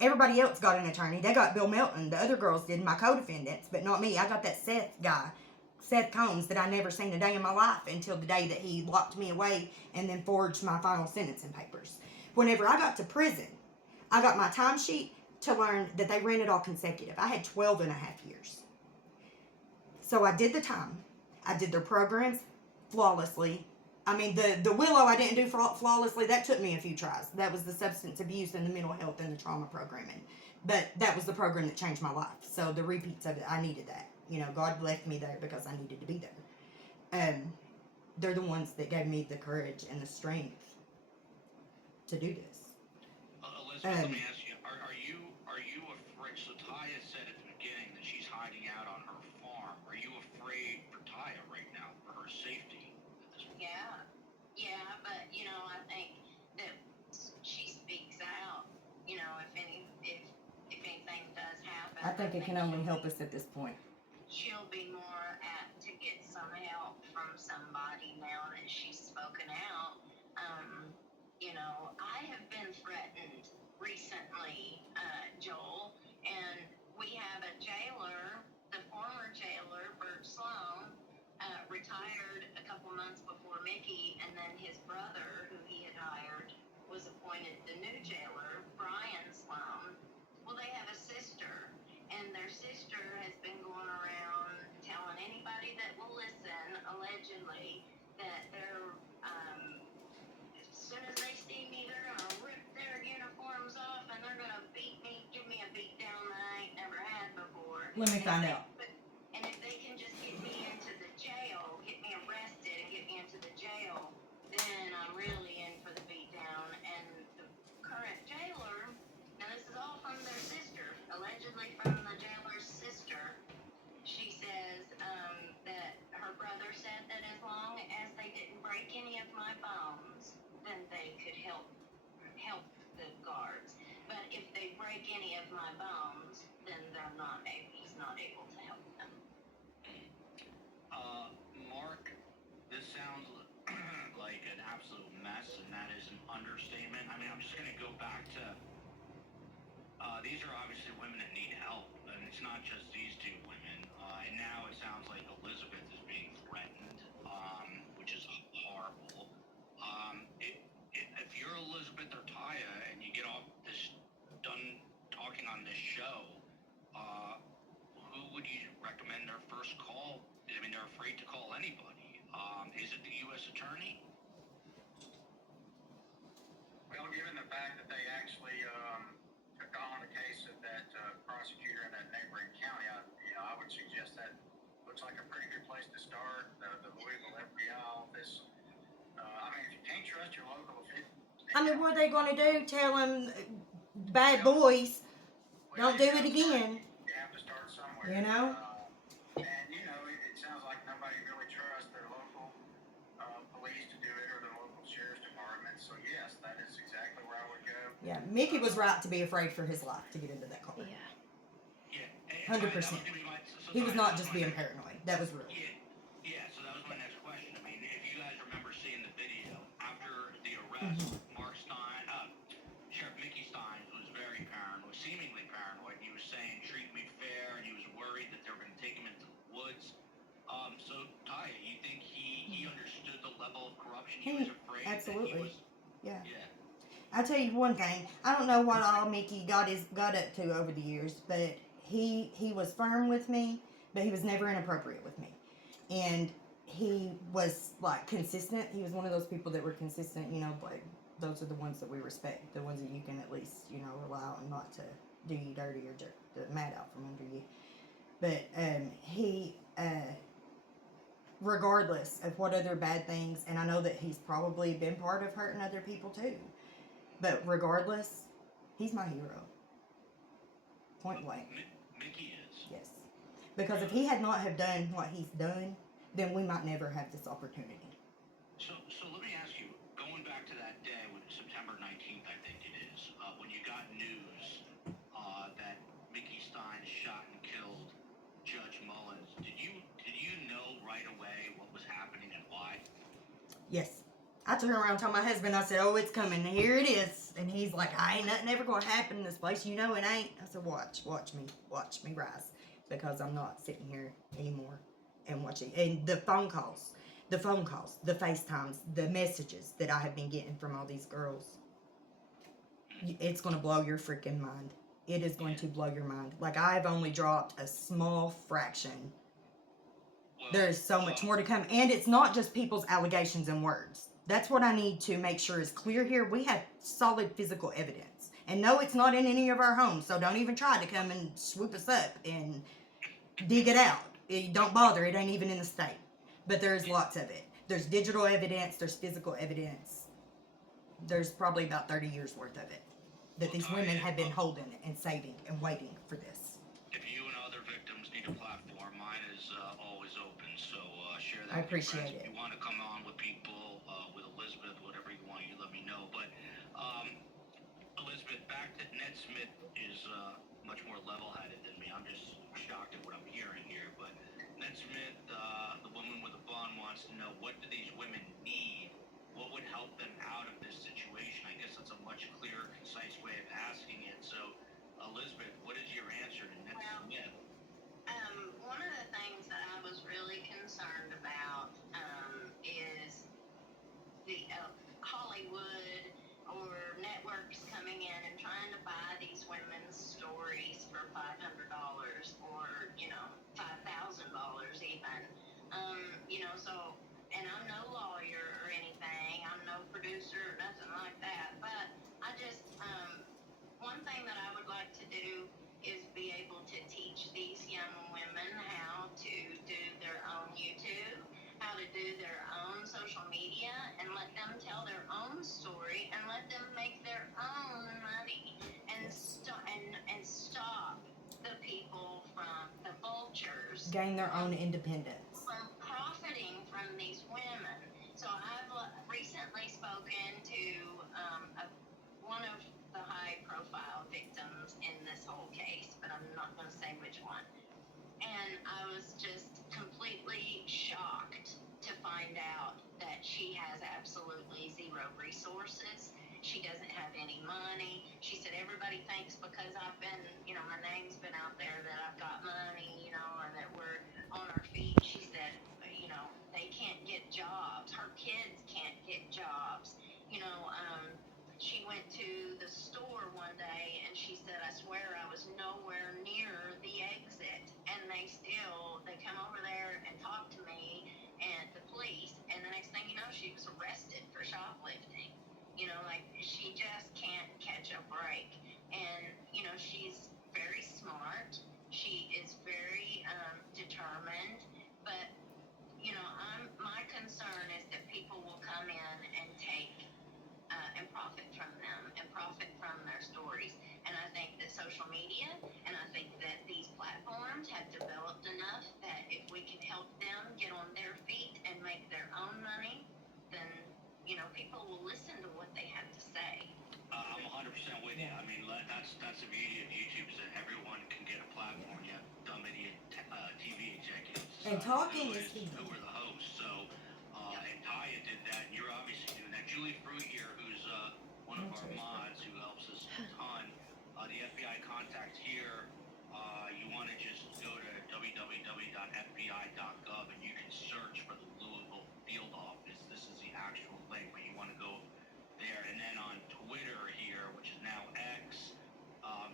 Everybody else got an attorney. They got Bill Melton. The other girls did, my co-defendants, but not me. I got that Seth Combs, that I never seen a day in my life until the day that he locked me away and then forged my final sentencing papers. Whenever I got to prison, I got my timesheet to learn that they ran it all consecutive. I had 12.5 years. So I did the time. I did their programs flawlessly. I mean, the Willow I didn't do flawlessly. That took me a few tries. That was the substance abuse and the mental health and the trauma programming. But that was the program that changed my life. So the repeats of it, I needed that. You know, God left me there because I needed to be there. They're the ones that gave me the courage and the strength to do this. Elizabeth, let me ask you: Are you afraid? So Taya said at the beginning that she's hiding out on her farm. Are you afraid for Taya right now, for her safety at this point? Yeah, but you know, I think that she speaks out. You know, if anything does happen, I think it can only help us at this point. she'll be more apt to get some help from somebody now that she's spoken out. You know, I have been threatened recently, Joel, and we have a jailer, the former jailer, Bert Sloan, retired a couple months before Mickey, and then his brother, who he had hired, was appointed the new jailer, Brian Sloan. Well, they have a sister, and their sister has been going around telling anybody that will listen, allegedly, that they're, as soon as they see me, they're gonna rip their uniforms off, and they're gonna beat me, give me a beat down that I ain't never had before. Let me find out. And if they can just get me into the jail, get me arrested and get me into the jail, then I'm he's not able to help them. Mark, this sounds like an absolute mess, and that is an understatement. I mean, I'm just going to go back to, these are obviously women that need help, and it's not just these two women. And now it sounds like Elizabeth is being threatened, which is horrible. If you're Elizabeth or Taya and you get off this done talking on this show, who would you recommend their first call? I mean, they're afraid to call anybody. Is it the U.S. Attorney? Well, given the fact that they actually took on the case of that prosecutor in that neighboring county, I would suggest that looks like a pretty good place to start. The Louisville FBI office. I mean, if you can't trust your local officials, I mean, what are they going to do? Tell them, bad boys, don't do it again. you have to start somewhere. You know? And it sounds like nobody really trusts their local police to do it, or their local sheriff's department. So yes, that is exactly where I would go. Yeah, Mickey was right to be afraid for his life to get into that car. Yeah. Yeah. 100%. He was not just being paranoid. paranoid. That was real. Yeah, so that was my next question. I mean, if you guys remember seeing the video, after the arrest, Mark Stein, Sheriff Mickey Steins was very paranoid, seemingly paranoid. He was saying, treat me fair, and he was worried that they were going to take him into the woods. So, Taya, you think he understood the level of corruption? He was afraid absolutely. that he was... Yeah. Yeah. I'll tell you one thing. I don't know what all Mickey got up to over the years, but he was firm with me, but he was never inappropriate with me. And he was like consistent. He was one of those people that were consistent, like those are the ones that we respect, the ones that you can at least, rely on not to do you dirty or jerk the mat out from under you. But he regardless of what other bad things, and I know that he's probably been part of hurting other people too, but regardless, he's my hero. Point blank. Mickey is. Yes. Because if he had not have done what he's done, then we might never have this opportunity. So let me ask you, going back to that day, September 19th, I think it is, when you got news that Mickey Stein shot and killed Judge Mullins, did you know right away what was happening and why? Yes. I turned around and told my husband, I said, oh, it's coming. Here it is. And he's like, ain't nothing ever going to happen in this place. You know it ain't. I said, watch me rise. Because I'm not sitting here anymore and watching. And the phone calls, the FaceTimes, the messages that I have been getting from all these girls, it's going to blow your freaking mind. It is going to blow your mind. Like, I've only dropped a small fraction. There's so much more to come. And it's not just people's allegations and words. That's what I need to make sure is clear here. We have solid physical evidence. And no, it's not in any of our homes. So don't even try to come and swoop us up and dig it out. Don't bother. It ain't even in the state. But there's lots of it. There's digital evidence. There's physical evidence. There's probably about 30 years worth of it that these women have been holding and saving and waiting for this. If you and other victims need a platform, mine is always open. So share that. I appreciate it. If you want to come on with people, with Elizabeth, whatever you want, you let me know. But Elizabeth, back to Ned Smith is much more level-headed than me. I'm just shocked at what I'm hearing here. But Ned Smith, the woman with the bun, wants to know, what do these women need? What would help them out of this situation? I guess that's a much clearer, concise way of asking it. So, Elizabeth, what is your answer to Ned Smith? One of the things that I was really concerned about is the Hollywood or networks coming in and trying to buy these women's stories for $500 or $5,000 even. So, and I'm no lawyer or anything. I'm no producer or nothing like that. But I just one thing that I would like to do is be able to teach these young women how to do their own YouTube, how to do their own social media, and let them tell their own story and let them make their own money and stop the people from the vultures Gain their own independence. from profiting from these women. So I've recently spoken to one of the high-profile victims in this whole case, but I'm not going to say say which one. And I was just completely shocked to find out that she has absolutely zero resources. She doesn't have any money. She said everybody thinks because I've been, my name's been out there that I've got money, and that we're on our feet. She said, they can't get jobs. Her kids can't get jobs. She went to the store one day and she said, I swear I was nowhere near the exit. And they come over there and talk to me and the police. And the next thing you know, she was arrested for shoplifting. She just can't catch a break. And, she's very smart. She is very determined. But, my concern is that people will come in and take and profit from them and profit from their stories. And I think that social media and I think that these platforms have developed enough that if we can help them get on their feet and make their own money, then, people will listen to what they have to say. I'm 100% with you. I mean, that's the beauty of YouTube is that everyone can get a platform. You have dumb idiot TV executives And talking is who are the hosts. So, and Taya did that, and you're obviously doing that. Julie Fruit here, who's one of our mods who helps us a ton. The FBI contact here. You want to just go to www.fbi.gov and you can search for the Louisville field office. This is the actual link, but you want to go there. And then on Twitter here, which is now X,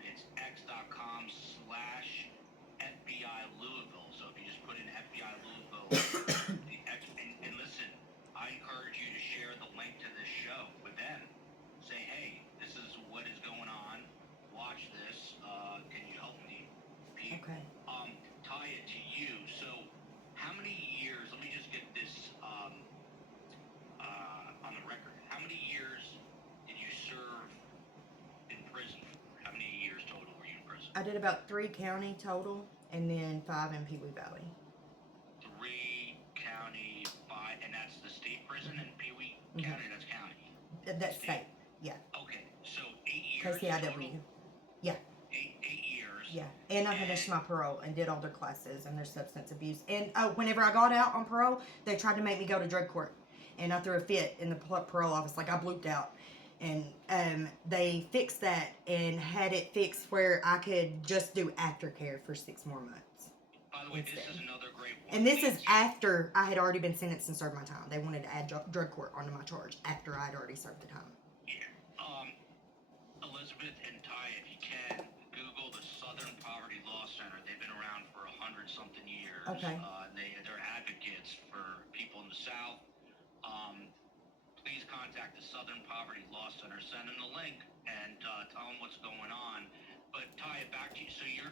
it's x.com/FBI Louisville. So if you just put in FBI Louisville, the X, and listen, I encourage you to share the link to this show with them. Say, hey, this is what is going on. Watch this. Can you help me? Okay. Taya, to you. So, how many years? Let me just get this on the record. How many years did you serve in prison for? How many years total were you in prison? I did about 3 county total, and then 5 in Pee Wee Valley. 3 county, 5, and that's the state prison in Pee Wee County. That's county. That's state. Yeah. Okay, so 8 years. KCIW. Total? Yeah. 8 years. Yeah. And I finished my parole and did all their classes and their substance abuse. And whenever I got out on parole, they tried to make me go to drug court. And I threw a fit in the parole office. Like, I blooped out. And they fixed that and had it fixed where I could just do aftercare for 6 more months. By the way, this is another great one. And this is after I had already been sentenced and served my time. They wanted to add drug court onto my charge after I had already served the time. Yeah. Elizabeth and Ty, if you can, Google the Southern Poverty Law Center. They've been around for 100-something years. Okay. They're advocates for people in the South. Please contact the Southern Poverty Law Center. Send them the link and tell them what's going on. But Ty, back to you. So you're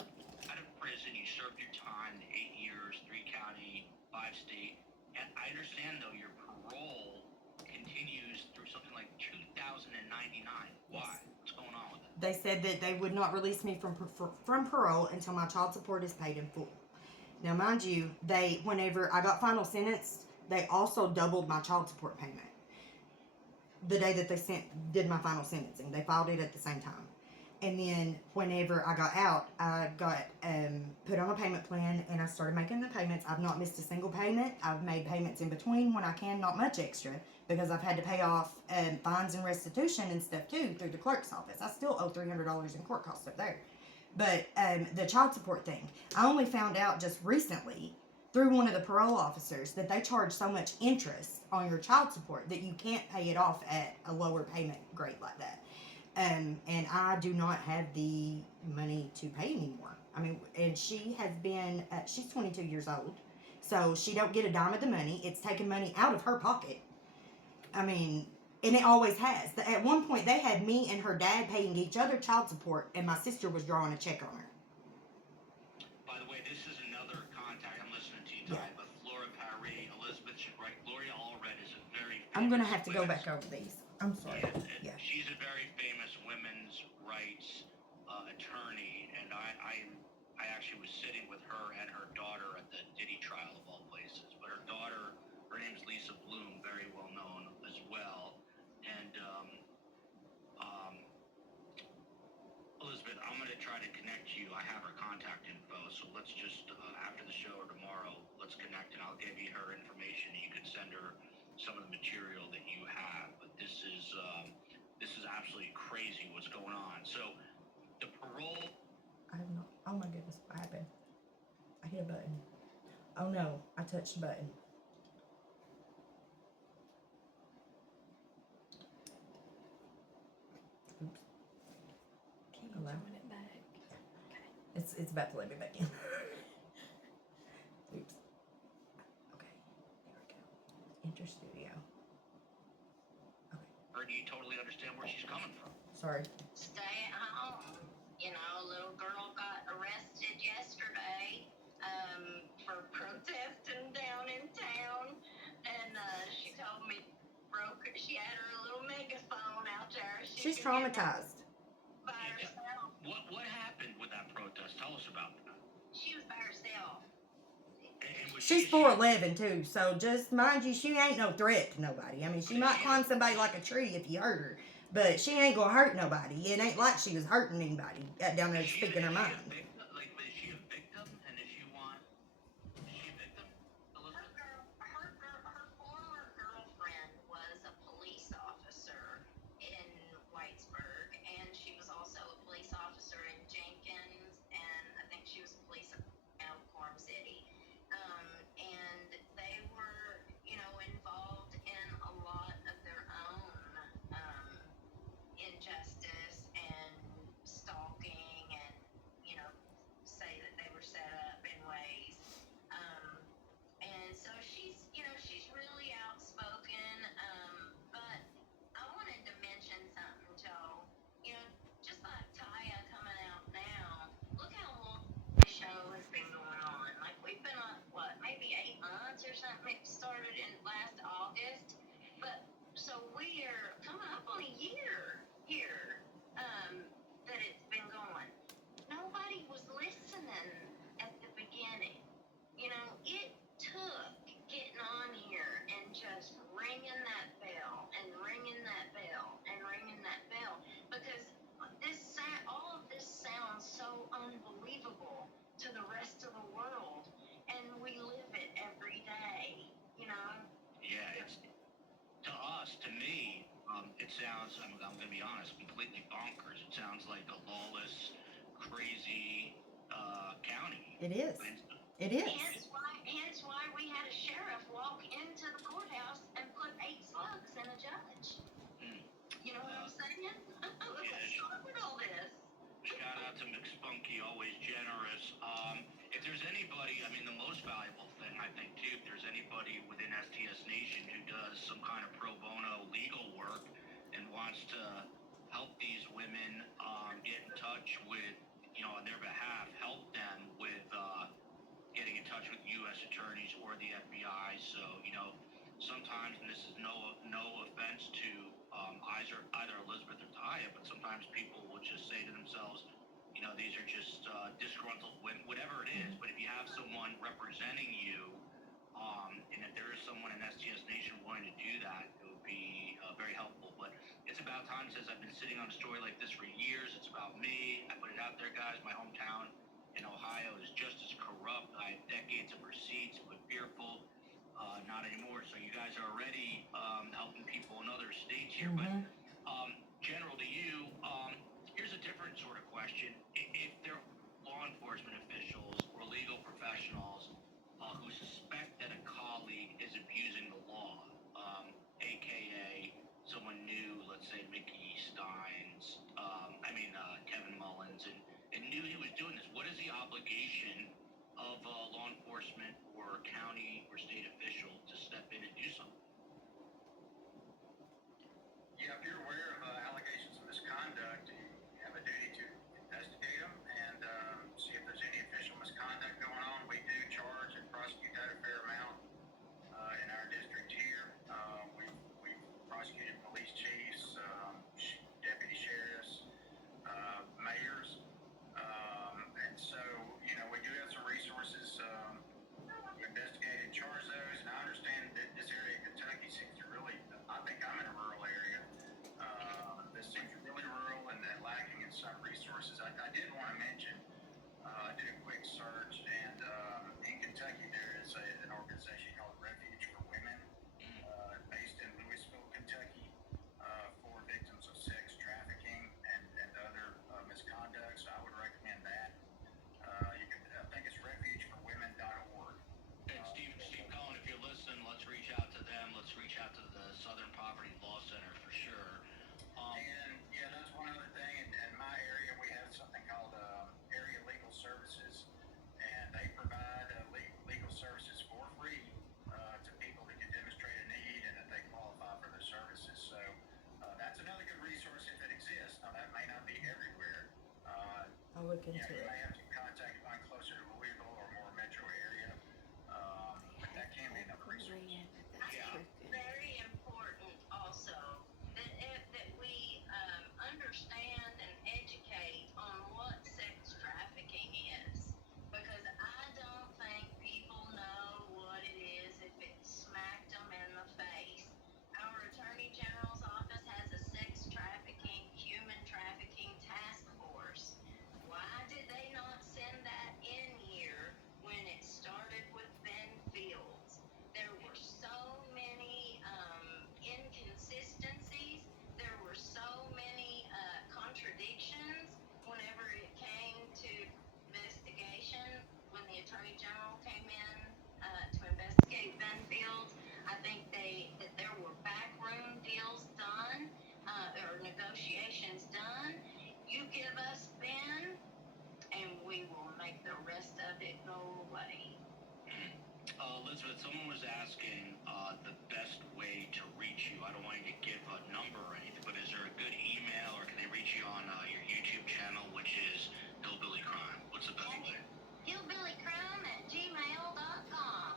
out of prison. You served your time, 8 years, 3 county, 5 state. And I understand, though, your parole continues through something like 2099. Why? What's going on with it? They said that they would not release me from parole until my child support is paid in full. Now, mind you, whenever I got final sentenced, they also doubled my child support payment. The day that they did my final sentencing, they filed it at the same time. And then whenever I got out, I got put on a payment plan and I started making the payments. I've not missed a single payment. I've made payments in between when I can, not much extra, because I've had to pay off fines and restitution and stuff too through the clerk's office. I still owe $300 in court costs up there. But the child support thing, I only found out just recently through one of the parole officers that they charge so much interest on your child support that you can't pay it off at a lower payment grade like that. And I do not have the money to pay anymore. I mean, and she has been, she's 22 years old, so she don't get a dime of the money. It's taking money out of her pocket. I mean, and it always has. At one point, they had me and her dad paying each other child support, and my sister was drawing a check on her. By the way, this is another contact. I'm listening to you, Ty, Yeah. but Flora Parry, Elizabeth Shipwright, Gloria Allred is a very I'm going to famous have to go women's- back over these. I'm sorry. Yeah, Yeah. she's a very famous women's rights attorney, and I actually was sitting with her and her daughter at the Diddy trial of all places. But her daughter, her name's Lisa Bloom, very well known as well. And Elizabeth, I'm going to try try to connect you. I have her contact info, so let's just after the show or tomorrow, let's connect, and I'll give you her information. You can send her some of the material that you have. But this is absolutely crazy what's going on. So the parole. I have not. Oh my goodness, what happened? I hit a button. Oh no, I touched the button. Oops. Can you Hello? join it back? It's about to let me back in. Oops. Okay, there we go. Enter studio. Okay, Or do you totally understand where she's coming from? sorry. Stay at home. You know, a little girl got arrested yesterday for protesting down in town, and she told me she had her little megaphone out there. She's could get traumatized. by herself. What happened with that protest? Tell us about that. She was by herself. And was She's she 4'11" too, so just mind you, she ain't no threat to nobody. I mean, she might climb somebody like a tree if you hurt her, but she ain't gonna hurt nobody. It ain't like she was hurting anybody down there speaking her mind. Is she a victim? And is she a victim, Elizabeth? Her former girlfriend was a police officer in Whitesburg, and she was also a police officer in Jenkins, and I think she was a police officer in Elkhorn City. And they were, involved in a lot of their own injustice and stalking, and say that they were set up in ways. And so she's really outspoken. But I wanted to mention something, Joe. Just like Taya coming out now, look how long the show has been going on. Like, we've been on, maybe 8 months or something. It started in last August. But, so we are coming up on a year here, that it's been going. Nobody was listening at the beginning. It took getting on here and just ringing that bell and ringing that bell and ringing that bell, because all of this sounds so unbelievable to the rest of the world, and we live it every day. Yeah, it's to us, to me. It sounds. I'm going to be honest, completely bonkers. It sounds like a lawless, crazy county. It is. And It is. Hence why we had a sheriff walk into the courthouse and put 8 slugs in a judge. You know what I'm saying? What's wrong with all this? Shout out to McSpunky, always generous. If there's anybody, I mean, the most valuable thing, I think, too, if there's anybody within STS Nation who does some kind of pro bono legal work and wants to help these women get in touch with, on their behalf, help them with getting in touch with U.S. attorneys or the FBI. So, sometimes, and this is no offense to either Elizabeth or Taya, but sometimes people will just say to themselves, these are just disgruntled women, whatever it is. But if you have someone representing you, and if there is someone in STS Nation willing to do that, it would be very helpful. But it's about time, since I've been sitting on a story like this for years. It's about me. I put it out there, guys. My hometown in Ohio is just as corrupt. I have decades of receipts, but fearful. Not anymore. So you guys are already helping people in other states here. Mm-hmm. But General, to you, here's a different sort of question. If there are law enforcement officials or legal professionals who suspect that a colleague is abusing the law, aka someone new, let's say Mickey Steins, Kevin Mullins, and knew he was doing this, what is the obligation of law enforcement or county or state official to step in and do something? Yeah, if you're aware of allegations of misconduct, you have a duty to investigate them and see if there's any official misconduct going on. We do charge and prosecute that a fair amount in our district here. We've prosecuted police chiefs, deputy sheriffs, mayors, and so we do have some resources to investigate and charge those. And I understand that this area search, and in Kentucky there is an organization called Refuge for Women, based in Louisville, Kentucky, for victims of sex trafficking and other misconduct. So I would recommend that. I think it's refugeforwomen.org. And Steve Cohen, if you're listening, let's reach out to them. Let's reach out to the Southern Poverty Law Center for sure. And yeah, that's one other thing. In my area, we have something called Area Legal Services, and they provide legal services for free to people that can demonstrate a need and that they qualify for their services. So that's another good resource if it exists. Now that may not be everywhere. I'll look into You it. may have to contact one closer to Louisville or more metro area, but that can be another resource. Very important also that we understand and educate on what sex trafficking is, because I don't think people know what it is if it smacked them in the face. Our Attorney General's office has a sex trafficking, human trafficking task force. Why did they not send that in here when it started with Ben Fields? There were so many inconsistencies. There were so many contradictions whenever it came to investigation. When the Attorney General came in to investigate Ben Fields, I think that there were backroom deals done or negotiations done. You give us Ben, and we will make the rest of it go away. Elizabeth, someone was asking the best way to reach you. I don't want you to give a number or anything, but is there a good email, or can they reach you on your YouTube channel, which is Hillbilly Crime? What's the best way? Hillbillycrime@gmail.com.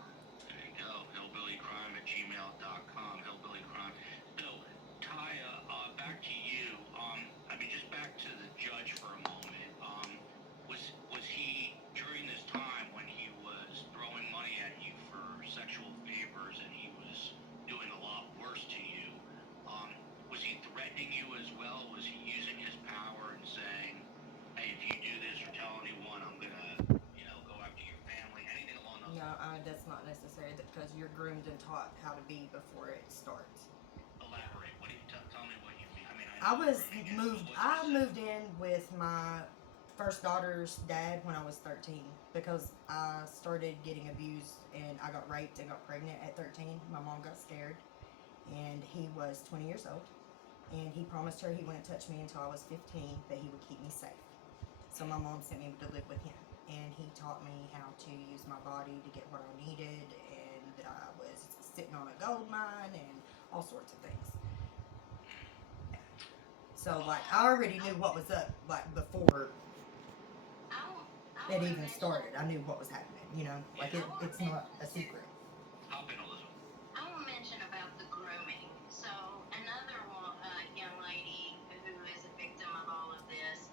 There you go, hillbillycrime@gmail.com, hillbillycrime. So, Taya, back to you. Just back to the judge for a moment. Was he, during this time when he was throwing money at you for sexual favors and he was doing a lot worse to you, was he threatening you as well? Was he using his power and saying, hey, if you do this or tell anyone, I'm gonna, go after your family, anything along those No, that's not necessary because you're groomed and taught how to be before it starts. Elaborate. What do you tell me what you mean? I moved in with my first daughter's dad when I was 13 because I started getting abused and I got raped and got pregnant at 13. My mom got scared and he was 20 years old and he promised her he wouldn't touch me until I was 15, but he would keep me safe. So my mom sent me to live with him and he taught me how to use my body to get what I needed, and that I was sitting on a gold mine and all sorts of things. So, I already knew what was up, before it even started. I knew what was happening, it's not a secret. Hop in, Elizabeth. I will mention about the grooming. So another young lady who is a victim of all of this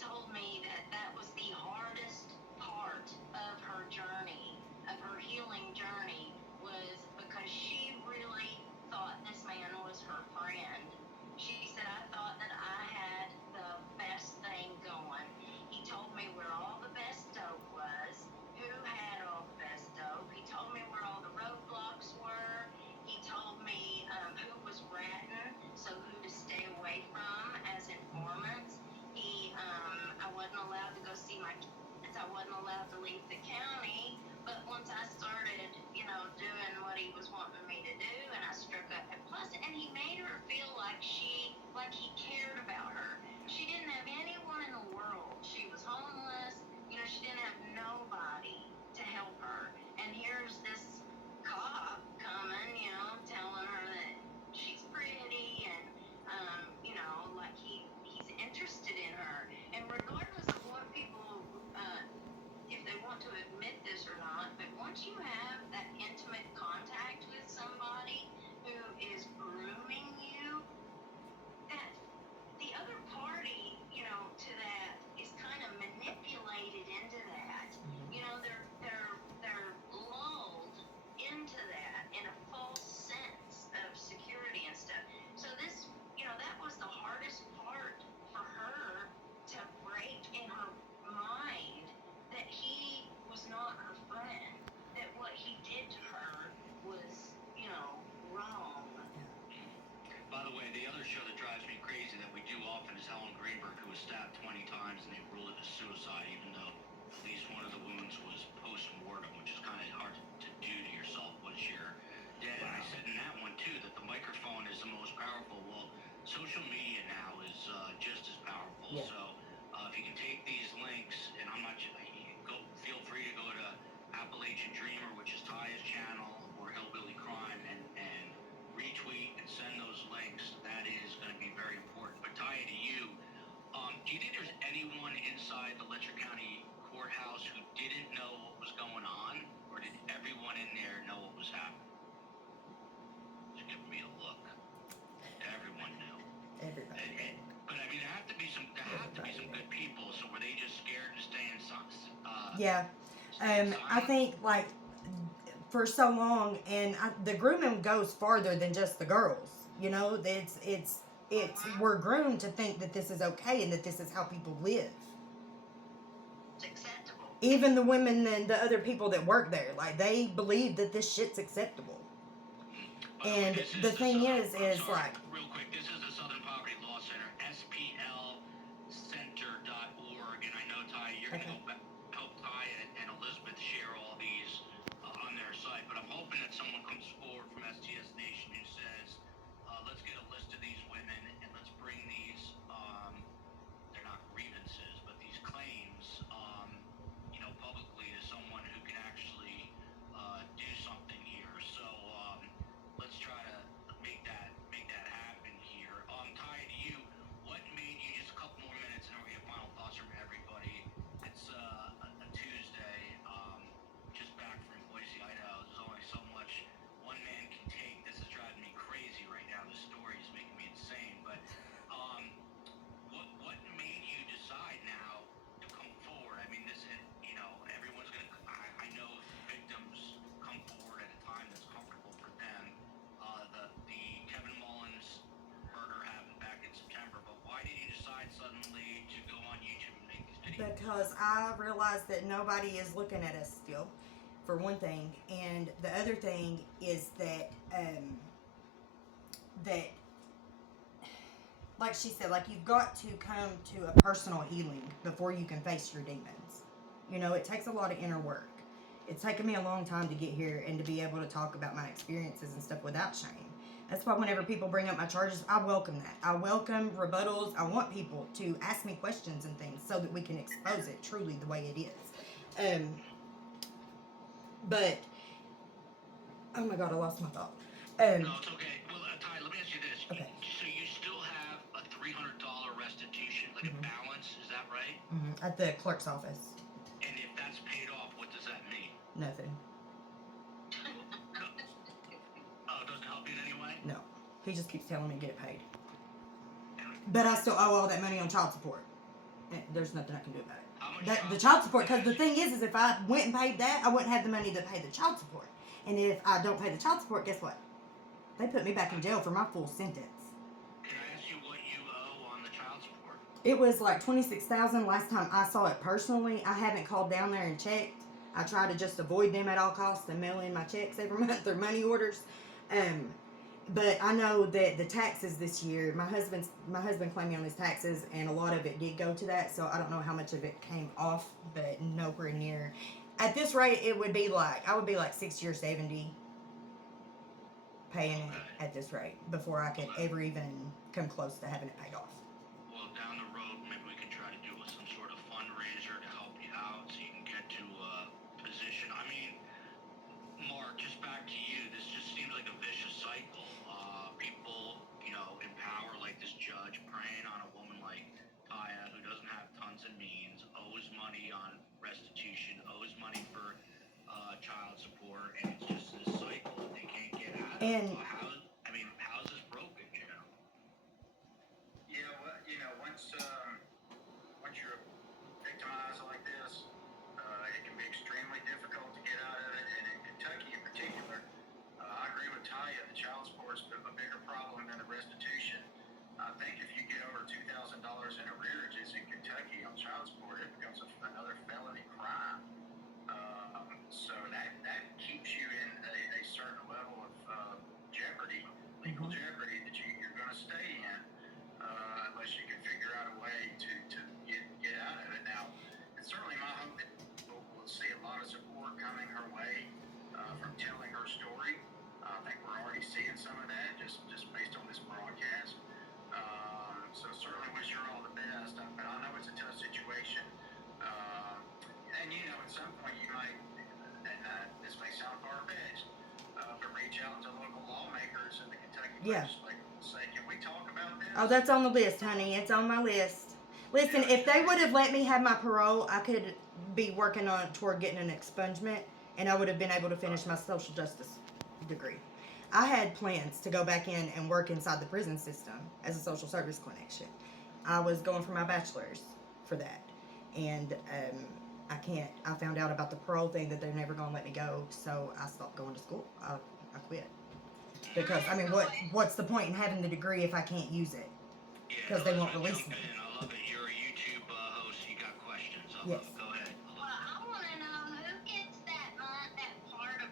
told me that was the hardest part of her journey, of her healing journey, was because she really thought this man was her friend. She said, I thought that I had the best thing going. He told me where all the best dope was, who had all the best dope. He told me where all the roadblocks were. He told me who was ratting, so who to stay away from as informants. I wasn't allowed to go see my kids. I wasn't allowed to leave the county. But once I started, doing what he was wanting me to do, and I struck up. And he made her feel like he cared about her. She didn't have anyone in the world. She was homeless. She didn't have nobody to help her. And here's this cop coming, telling her that she's pretty and, like he's interested in her. And regardless of what people, if they want to admit this or not, but once you have that intimate contact with somebody who is grooming you, that the do you think there's anyone inside the Letcher County courthouse who didn't know what was going on, or did everyone in there know what was happening? Just give me a look. Everyone knew. Everybody. But I mean, there have to be some good people. So were they just scared to stay in Yeah. stay I silent? think like for so long, and the grooming goes farther than just the girls. You know, it's we're groomed to think that this is okay and that this is how people live. It's acceptable. Even the women and the other people that work there, like they believe that this shit's acceptable. By the way, And this is the thing Southern- is I'm sorry, like, real quick, this is the Southern Poverty Law Center, SPLcenter.org, and I know Ty, you're Okay. gonna help Ty and Elizabeth share all these on their site. But I'm hoping that someone comes forward from STS Nation who says, let's get a list of these women and let's bring these, they're not grievances, but these claims, publicly to someone who can actually do something here. So let's try to make that happen here. Ty, to you, what made you, just a couple more minutes and then we'll get final thoughts from everybody. It's a Tuesday, just back from Boise, Idaho. There's only so much one man can take. This is driving me crazy right now. The story is making me insane. But what made you decide now to come forward? I mean, everyone's gonna. I know victims come forward at a time that's comfortable for them. The Kevin Mullins murder happened back in September, but why did you decide suddenly to go on YouTube and make these videos? because I realize that nobody is looking at us still, for one thing, and the other thing is that that, like she said, like you've got to come to a personal healing before you can face your demons. You know, it takes a lot of inner work. It's taken me a long time to get here and to be able to talk about my experiences and stuff without shame. That's why whenever people bring up my charges, I welcome that. I welcome rebuttals. I want people to ask me questions and things so that we can expose it truly the way it is. But, oh my God, I lost my thought. No, it's okay. Well, Ty, let me ask you this. Okay. So you still have a $300 restitution, like a balance, is that right? At the clerk's office. And if that's paid off, what does that mean? Nothing. Oh, it doesn't help you in any way? No. He just keeps telling me to get it paid. But I still owe all that money on child support. There's nothing I can do about it. How much The child support, because the thing is if I went and paid that, I wouldn't have the money to pay the child support. And if I don't pay the child support, guess what? They put me back in jail for my full sentence. Can I ask you what you owe on the child support? It was like $26,000 last time I saw it personally. I haven't called down there and checked. I try to just avoid them at all costs and mail in my checks every month or money orders. But I know that the taxes this year, my husband claimed me on his taxes, and a lot of it did go to that. So I don't know how much of it came off, but nowhere near. At this rate, I would be like 60 or 70 paying it at this rate before I could ever even come close to having it paid off. Well, down the road, maybe we can try to do some sort of fundraiser to help you out so you can get to a position. I mean, Mark, just back to you. This just seems like a vicious cycle. People, in power like this judge preying on a woman like Taya who doesn't have tons of means, owes money on restitution, owes money for child support, and it's just this cycle that they can't get out of. And How's this broken, Yeah, well, once you're victimized like this, it can be extremely difficult to get out of it. And in Kentucky, in particular, I agree with Taya. The child support's a bigger problem than the restitution. I think if you get over $2,000 in arrearages in Kentucky on child support, it becomes another felony crime. So that keeps you in a certain level of jeopardy, legal jeopardy that you're going to stay in unless you can figure out a way to get out of it. Now, it's certainly my hope that we'll see a lot of support coming her way from telling her story. I think we're already seeing some of that just based on this broadcast. So certainly wish her all the best. But I know it's a tough situation. And at some point you might, this may sound far-fetched, but reach out to local lawmakers in the Kentucky legislature and say, can we talk about this? Oh, that's on the list, honey. It's on my list. Listen, if they would have let me have my parole, I could be working on toward getting an expungement, and I would have been able to finish my social justice degree. I had plans to go back in and work inside the prison system as a social service clinician. I was going for my bachelor's for that, and I can't. I found out about the parole thing that they're never gonna let me go, so I stopped going to school. I quit because I mean, what's the point in having the degree if I can't use it? Because they won't release me. I love it. You're a YouTube host. You got questions. Yes. Go ahead. Well, I want to know who gets that part of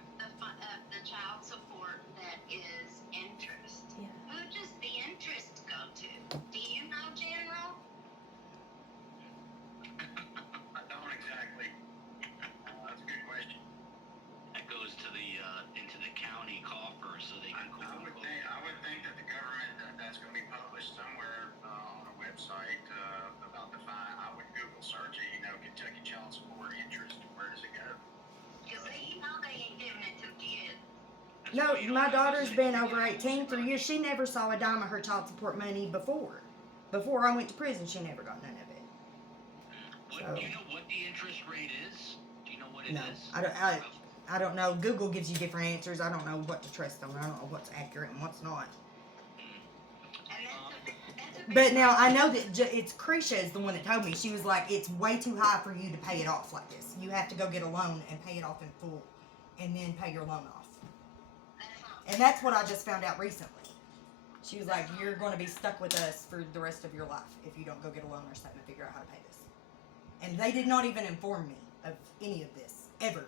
the child support that is interest. Yeah. Who does the interest go to? Do you know, General? I don't exactly. That's a good question. That goes to the into the county coffers, so they can. I would think that the government that's going to be published somewhere on a website about the fine. I would Google search it. Kentucky child support interest. Where does it go? Because they ain't giving it to kids. No, my daughter's been over 18 for years. She never saw a dime of her child support money before. Before I went to prison, she never got none of it. Do you know what the interest rate is? Do you know what it is? No, I don't know. Google gives you different answers. I don't know what to trust on. I don't know what's accurate and what's not. And that's a big But now I know that it's Krisha is the one that told me. She was like, it's way too high for you to pay it off like this. You have to go get a loan and pay it off in full, and then pay your loan off. that's not And that's what I just found out recently. She was like, you're going to be stuck with us for the rest of your life if you don't go get a loan or something to figure out how to pay this. And they did not even inform me of any of this ever.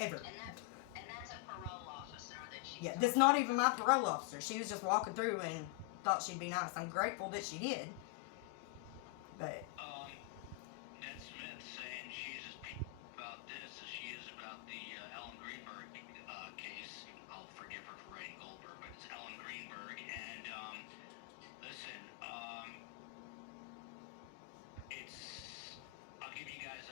And that's a parole officer that she's Yeah, that's not even my parole officer. She was just walking through and thought she'd be nice. I'm grateful that she did. But Ned Smith saying she's as peeved about this as she is about the Ellen Greenberg case. I'll forgive her for writing Goldberg, but it's Ellen Greenberg. And listen, I'll give you guys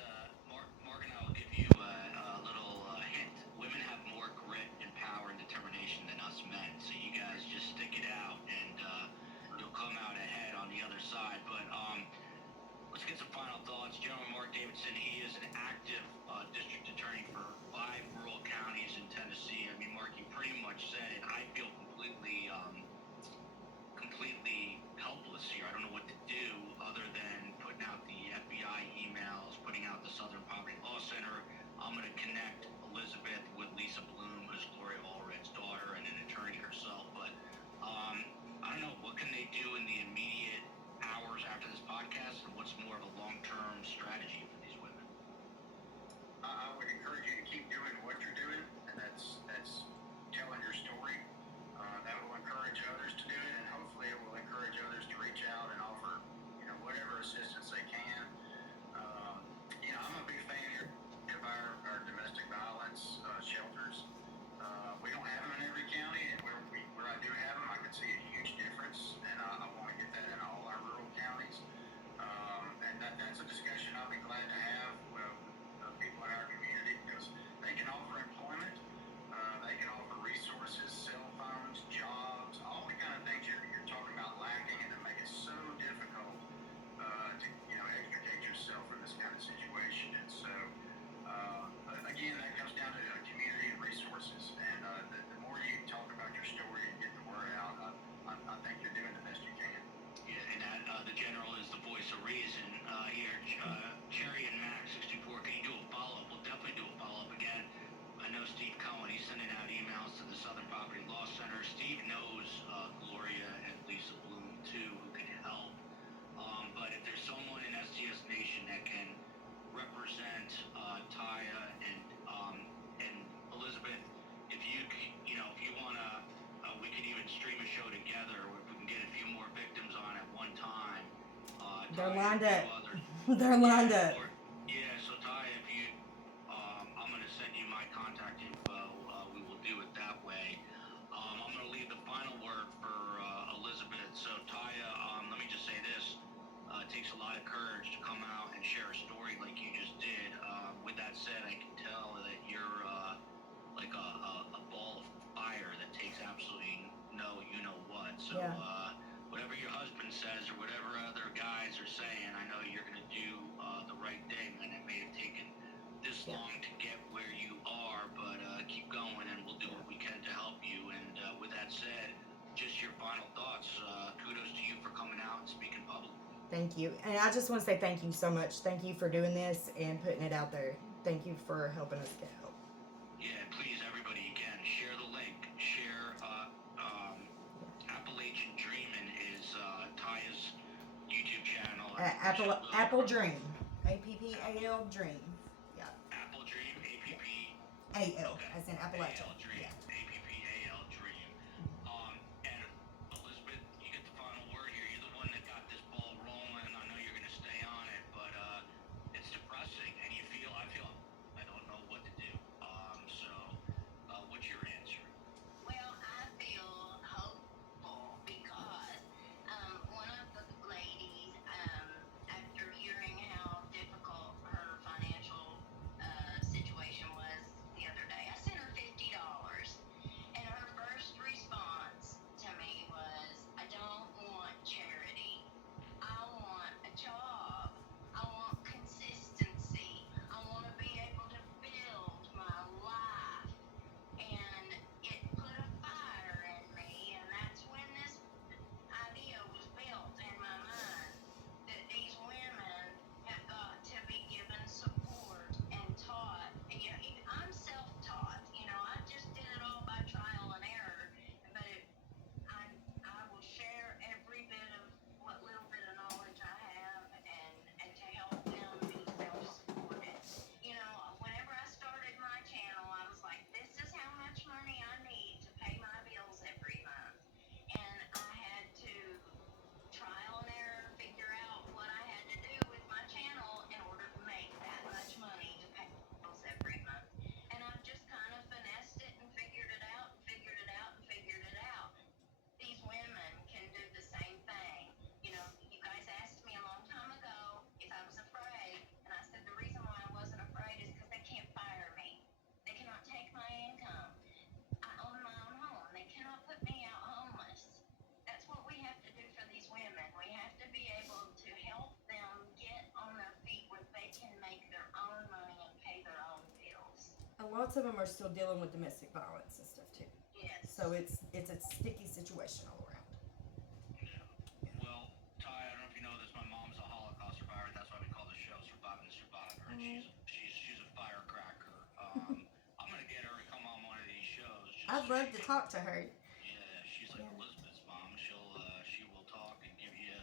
Mark and I will give you a little hint. Women have more grit and power and determination than us men. So you guys just stick it out, and you'll come out ahead on the other side. But let's get some final thoughts. General Mark Davidson, he is an active district attorney for 5 rural counties in Tennessee. I mean, Mark, you pretty much said it. I feel completely helpless here. I don't know what to do other than putting out the FBI emails, putting out the Southern Poverty Law Center. I'm going to connect Elizabeth with Lisa Bloom, who's Gloria Allred's daughter and an attorney herself. But I don't know, what can they do in the immediate hours after this podcast, and what's more of a long-term strategy for these women? I would encourage you to keep doing what you're doing, and that's telling your story. That will encourage others to do it, and hopefully it will encourage others to reach out and offer, whatever assistance they can. I'm a big fan here of our domestic violence shelters. We don't have them in every county, and where I do have them, I can see a huge difference, and I want to get that in all our rural counties. And that's a discussion I'll be glad to have with people in our community, because they can offer employment, they can offer resources, cell phones, jobs, all the kind of things you're talking about lacking, and that make it so difficult to extricate yourself from this kind of situation. And so again, that comes down to community and resources. And the more you talk about your story and get the word out, I think you're doing the best you can. Yeah, and that the general is the voice of reason here. Cherry and Max 64. Can you do a follow-up? We'll definitely do a follow-up again. I know Steve Cohen. He's sending out emails to the Southern Poverty Law Center. Steve knows Gloria and Lisa Bloom too, who can help. But if there's someone in STS Nation that can represent Taya and Elizabeth, if you wanna, we could even stream a show together, or if we can get a few more victims on at one time. they're Taya lined and up. two others. They're lined up. Yeah, so Ty, if you, I'm going to send you my contact info. We will do it that way. I'm going to leave the final word for Elizabeth. So Taya, let me just say this. It takes a lot of courage to come out and share a story like you just did. With that said, I can tell that you're like a ball of fire that takes absolutely no you-know-what. So Yeah. whatever your husband Kevin says or whatever other guys are saying, I know you're going to do the right thing, and it may have taken this long to get where you are, but keep going, and we'll do what we can to help you. And with that said, just your final thoughts. Kudos to you for coming out and speaking publicly. Thank you. And I just want to say thank you so much. Thank you for doing this and putting it out there. Thank you for helping us get help. Yeah, please, everybody, again, share the link. Share Appalachian Dreamin' is Taya's YouTube channel. Apple Dream. APPAL Dream. Yeah. Apple Dream, APP. AL, Okay. as in Appalachia. AL Dream, Yeah. APPAL Dream. And Elizabeth, you get the final word here. You're the one that got this ball rolling. I know you're going to stay on it, but it's depressing, and I don't know what to do. So, what's your answer? Well, I feel hopeful because one of the ladies, after hearing how difficult her financial situation was the other day, I sent her $50, and her first response to me was, "I don't want charity. I want a job. I want consistency. I want to be able to build my life." And it put a fire in me, and that's when this idea was built in my mind, that these women have got to be given support and taught. You know, I'm self-taught. You know, I just did it all by trial and error, but I will share every bit of what little bit of knowledge I have, and to help them be self-supported. You know, whenever I started my channel, I was like, this is how much money I need to pay my bills every month. And I had to trial and error figure out what I had to do with my channel in order to make that much money to pay bills every month. And I've just kind of finessed it and figured it out and figured it out and figured it out. These women can do the same thing. You know, you guys asked me a long time ago if I was afraid, and I said the reason why I wasn't afraid is because they can't fire me. They cannot take my income. I own my own home. They cannot put me out homeless. That's what we have to do for these women. We have to be able to help them get on their feet where they can make their own money and pay their own bills. And lots of them are still dealing with domestic violence and stuff too. Yes. So it's a sticky situation all around. Well, Ty, I don't know if you know this. My mom's a Holocaust survivor. That's why we call the show "Surviving the Survivor." And she's a firecracker. I'm gonna get her to come on one of these shows. I'd love to talk to her. Yeah, she's like Elizabeth's mom. She will talk and give you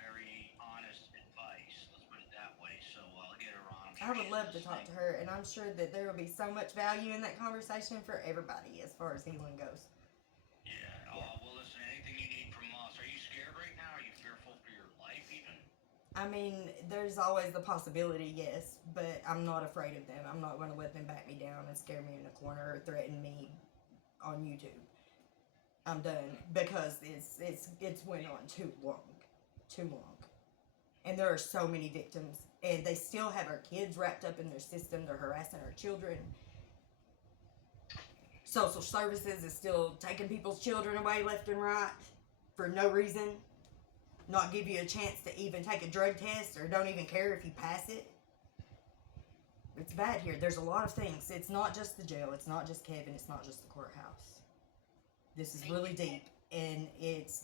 very honest advice. Let's put it that way. So I'll get her on. I would love to talk to her, and I'm sure that there will be so much value in that conversation for everybody as far as healing goes. Yeah. Well, listen. Anything you need from us? Are you scared right now? Are you fearful for your life even? I mean, there's always the possibility, yes, but I'm not afraid of them. I'm not going to let them back me down and scare me in a corner or threaten me on YouTube. I'm done because it's went on too long, and there are so many victims, and they still have our kids wrapped up in their system. They're harassing our children. Social services is still taking people's children away left and right for no reason. Not give you a chance to even take a drug test, or don't even care if you pass it. It's bad here. There's a lot of things. It's not just the jail. It's not just Kevin. It's not just the courthouse. This is really deep, and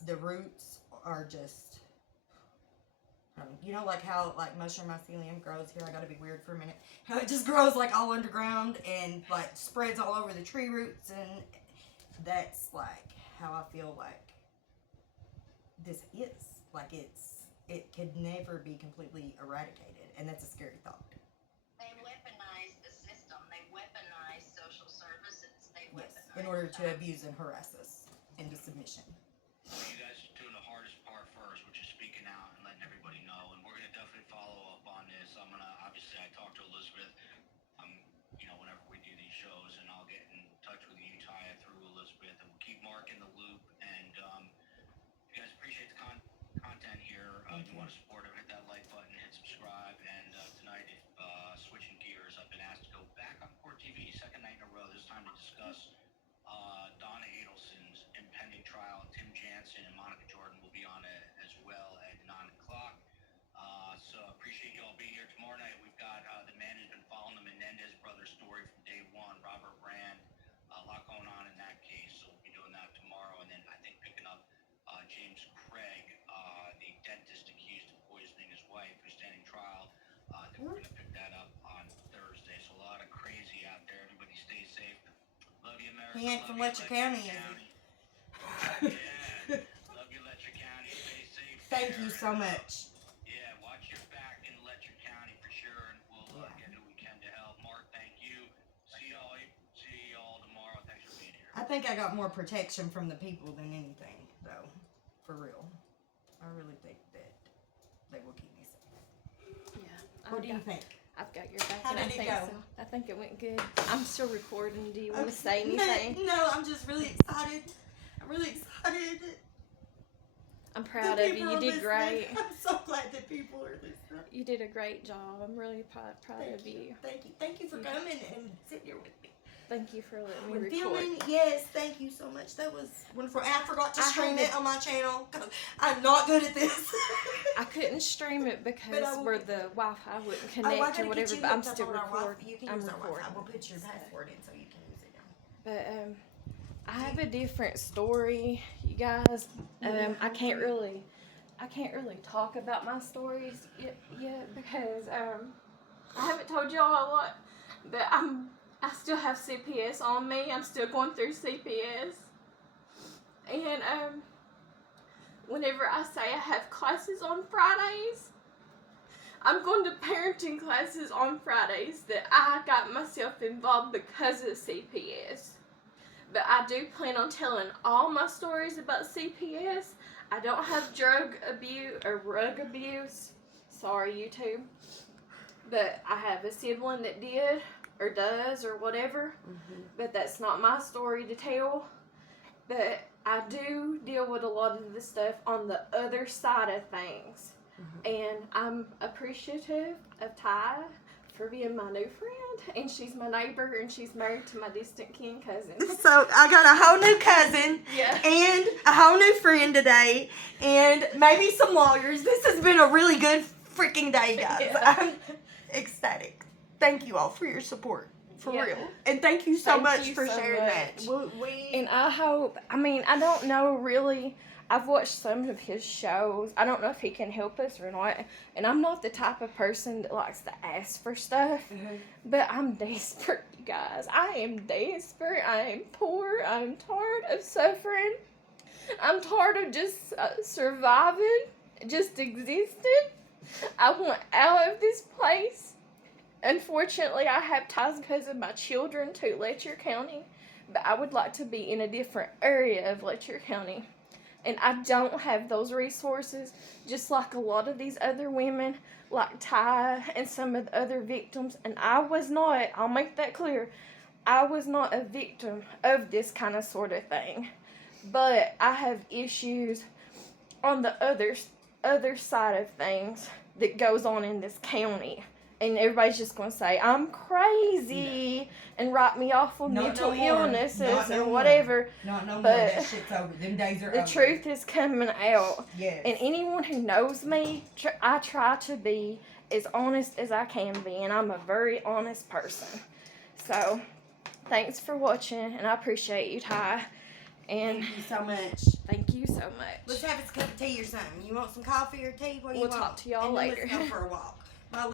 the roots are just, you know, like how like mushroom mycelium grows here. I gotta be weird for a minute. How it just grows like all underground and like spreads all over the tree roots, and that's like how I feel like this is. Like it could never be completely eradicated, and that's a scary thought. They weaponize the system. They weaponize social services. They Yes, weaponize in order to abuse and harass us into submission. Well, you guys are doing the hardest part first, which is speaking out and letting everybody know. And we're gonna definitely follow up on this. Obviously I talked to Elizabeth. Whenever we do these shows, and I'll get in touch with you, Taya, through Elizabeth, and we'll keep Mark in the loop. And if you guys appreciate the content here, if you want to support it, hit that like button, hit subscribe. And tonight, switching gears, I've been asked to go back on Court TV, second night in a row. This time to discuss Donna Adelson's impending trial. Tim Jansen and Monica Jordan will be on it as America. He ain't Love from you, Letcher County, is County. he? Yeah. Love you, Letcher County. Stay safe. Thank there, you so and, much. Yeah, watch your back in Letcher County for sure, and we'll Yeah. get who we can to help. Mark, thank you. See y'all tomorrow. Thanks for being here. I think I got more protection from the people than anything, though. For real. I really think that they will keep me safe. Yeah. What do you think? I've got your back. How and I did it think go? so. I think it went good. I'm still recording. Do you want to Okay. say anything? No, I'm just really excited. I'm really excited. I'm proud that of people you. You are did listening. great. I'm so glad that people are listening. You did a great job. I'm really proud Thank of you. you. Thank you. Thank you for coming and sitting here with me. Thank you for letting me When record. filming, yes, thank you so much. That was wonderful. And I forgot to I stream had it on my channel because I'm not good at this. I couldn't stream it because But I will where get- the Wi-Fi wouldn't I connect gotta or get whatever, you but I'm hooked up still on our Wi-Fi. recording. You can I'm use our recording. Wi-Fi. We'll put your password in so you can use it now. But I have a different story, you guys. I can't really talk about my stories yet because I haven't told y'all a lot. But I still have CPS on me. I'm still going through CPS, and whenever I say I have classes on Fridays, I'm going to parenting classes on Fridays that I got myself involved because of CPS. But I do plan on telling all my stories about CPS. I don't have drug abuse or rug abuse. Sorry, YouTube. But I have a sibling that did or does or whatever. But that's not my story to tell. But I do deal with a lot of the stuff on the other side of things. And I'm appreciative of Ty for being my new friend. And she's my neighbor and she's married to my distant kin cousin. So I got a whole new cousin Yeah. and a whole new friend today and maybe some lawyers. This has been a really good freaking day, guys. Yeah. I'm ecstatic. Thank you all for your support. For Yeah. real. And thank you so Thank much you for so sharing much. that. And I hope, I don't know really. I've watched some of his shows. I don't know if he can help us or not. And I'm not the type of person that likes to ask for stuff. But I'm desperate, you guys. I am desperate. I am poor. I'm tired of suffering. I'm tired of just surviving, just existing. I want out of this place. Unfortunately, I have ties because of my children to Letcher County. But I would like to be in a different area of Letcher County. And I don't have those resources, just like a lot of these other women, like Ty and some of the other victims. And I was not, I'll make that clear, I was not a victim of this kind of sort of thing. But I have issues on the other side of things that goes on in this county. And everybody's just going to say, I'm crazy, and write me off on Not mental no more. illnesses Not no or more. whatever. Not no more. But That shit's over. Them days are The over. truth is coming out. Yes. And anyone who knows me, I try to be as honest as I can be. And I'm a very honest person. So, thanks for watching. And I appreciate you, Ty. And Thank you so much. thank you so much. Let's have a cup of tea or something. You want some coffee or tea? What do you We'll want? talk to y'all And then later. Let's go for a walk.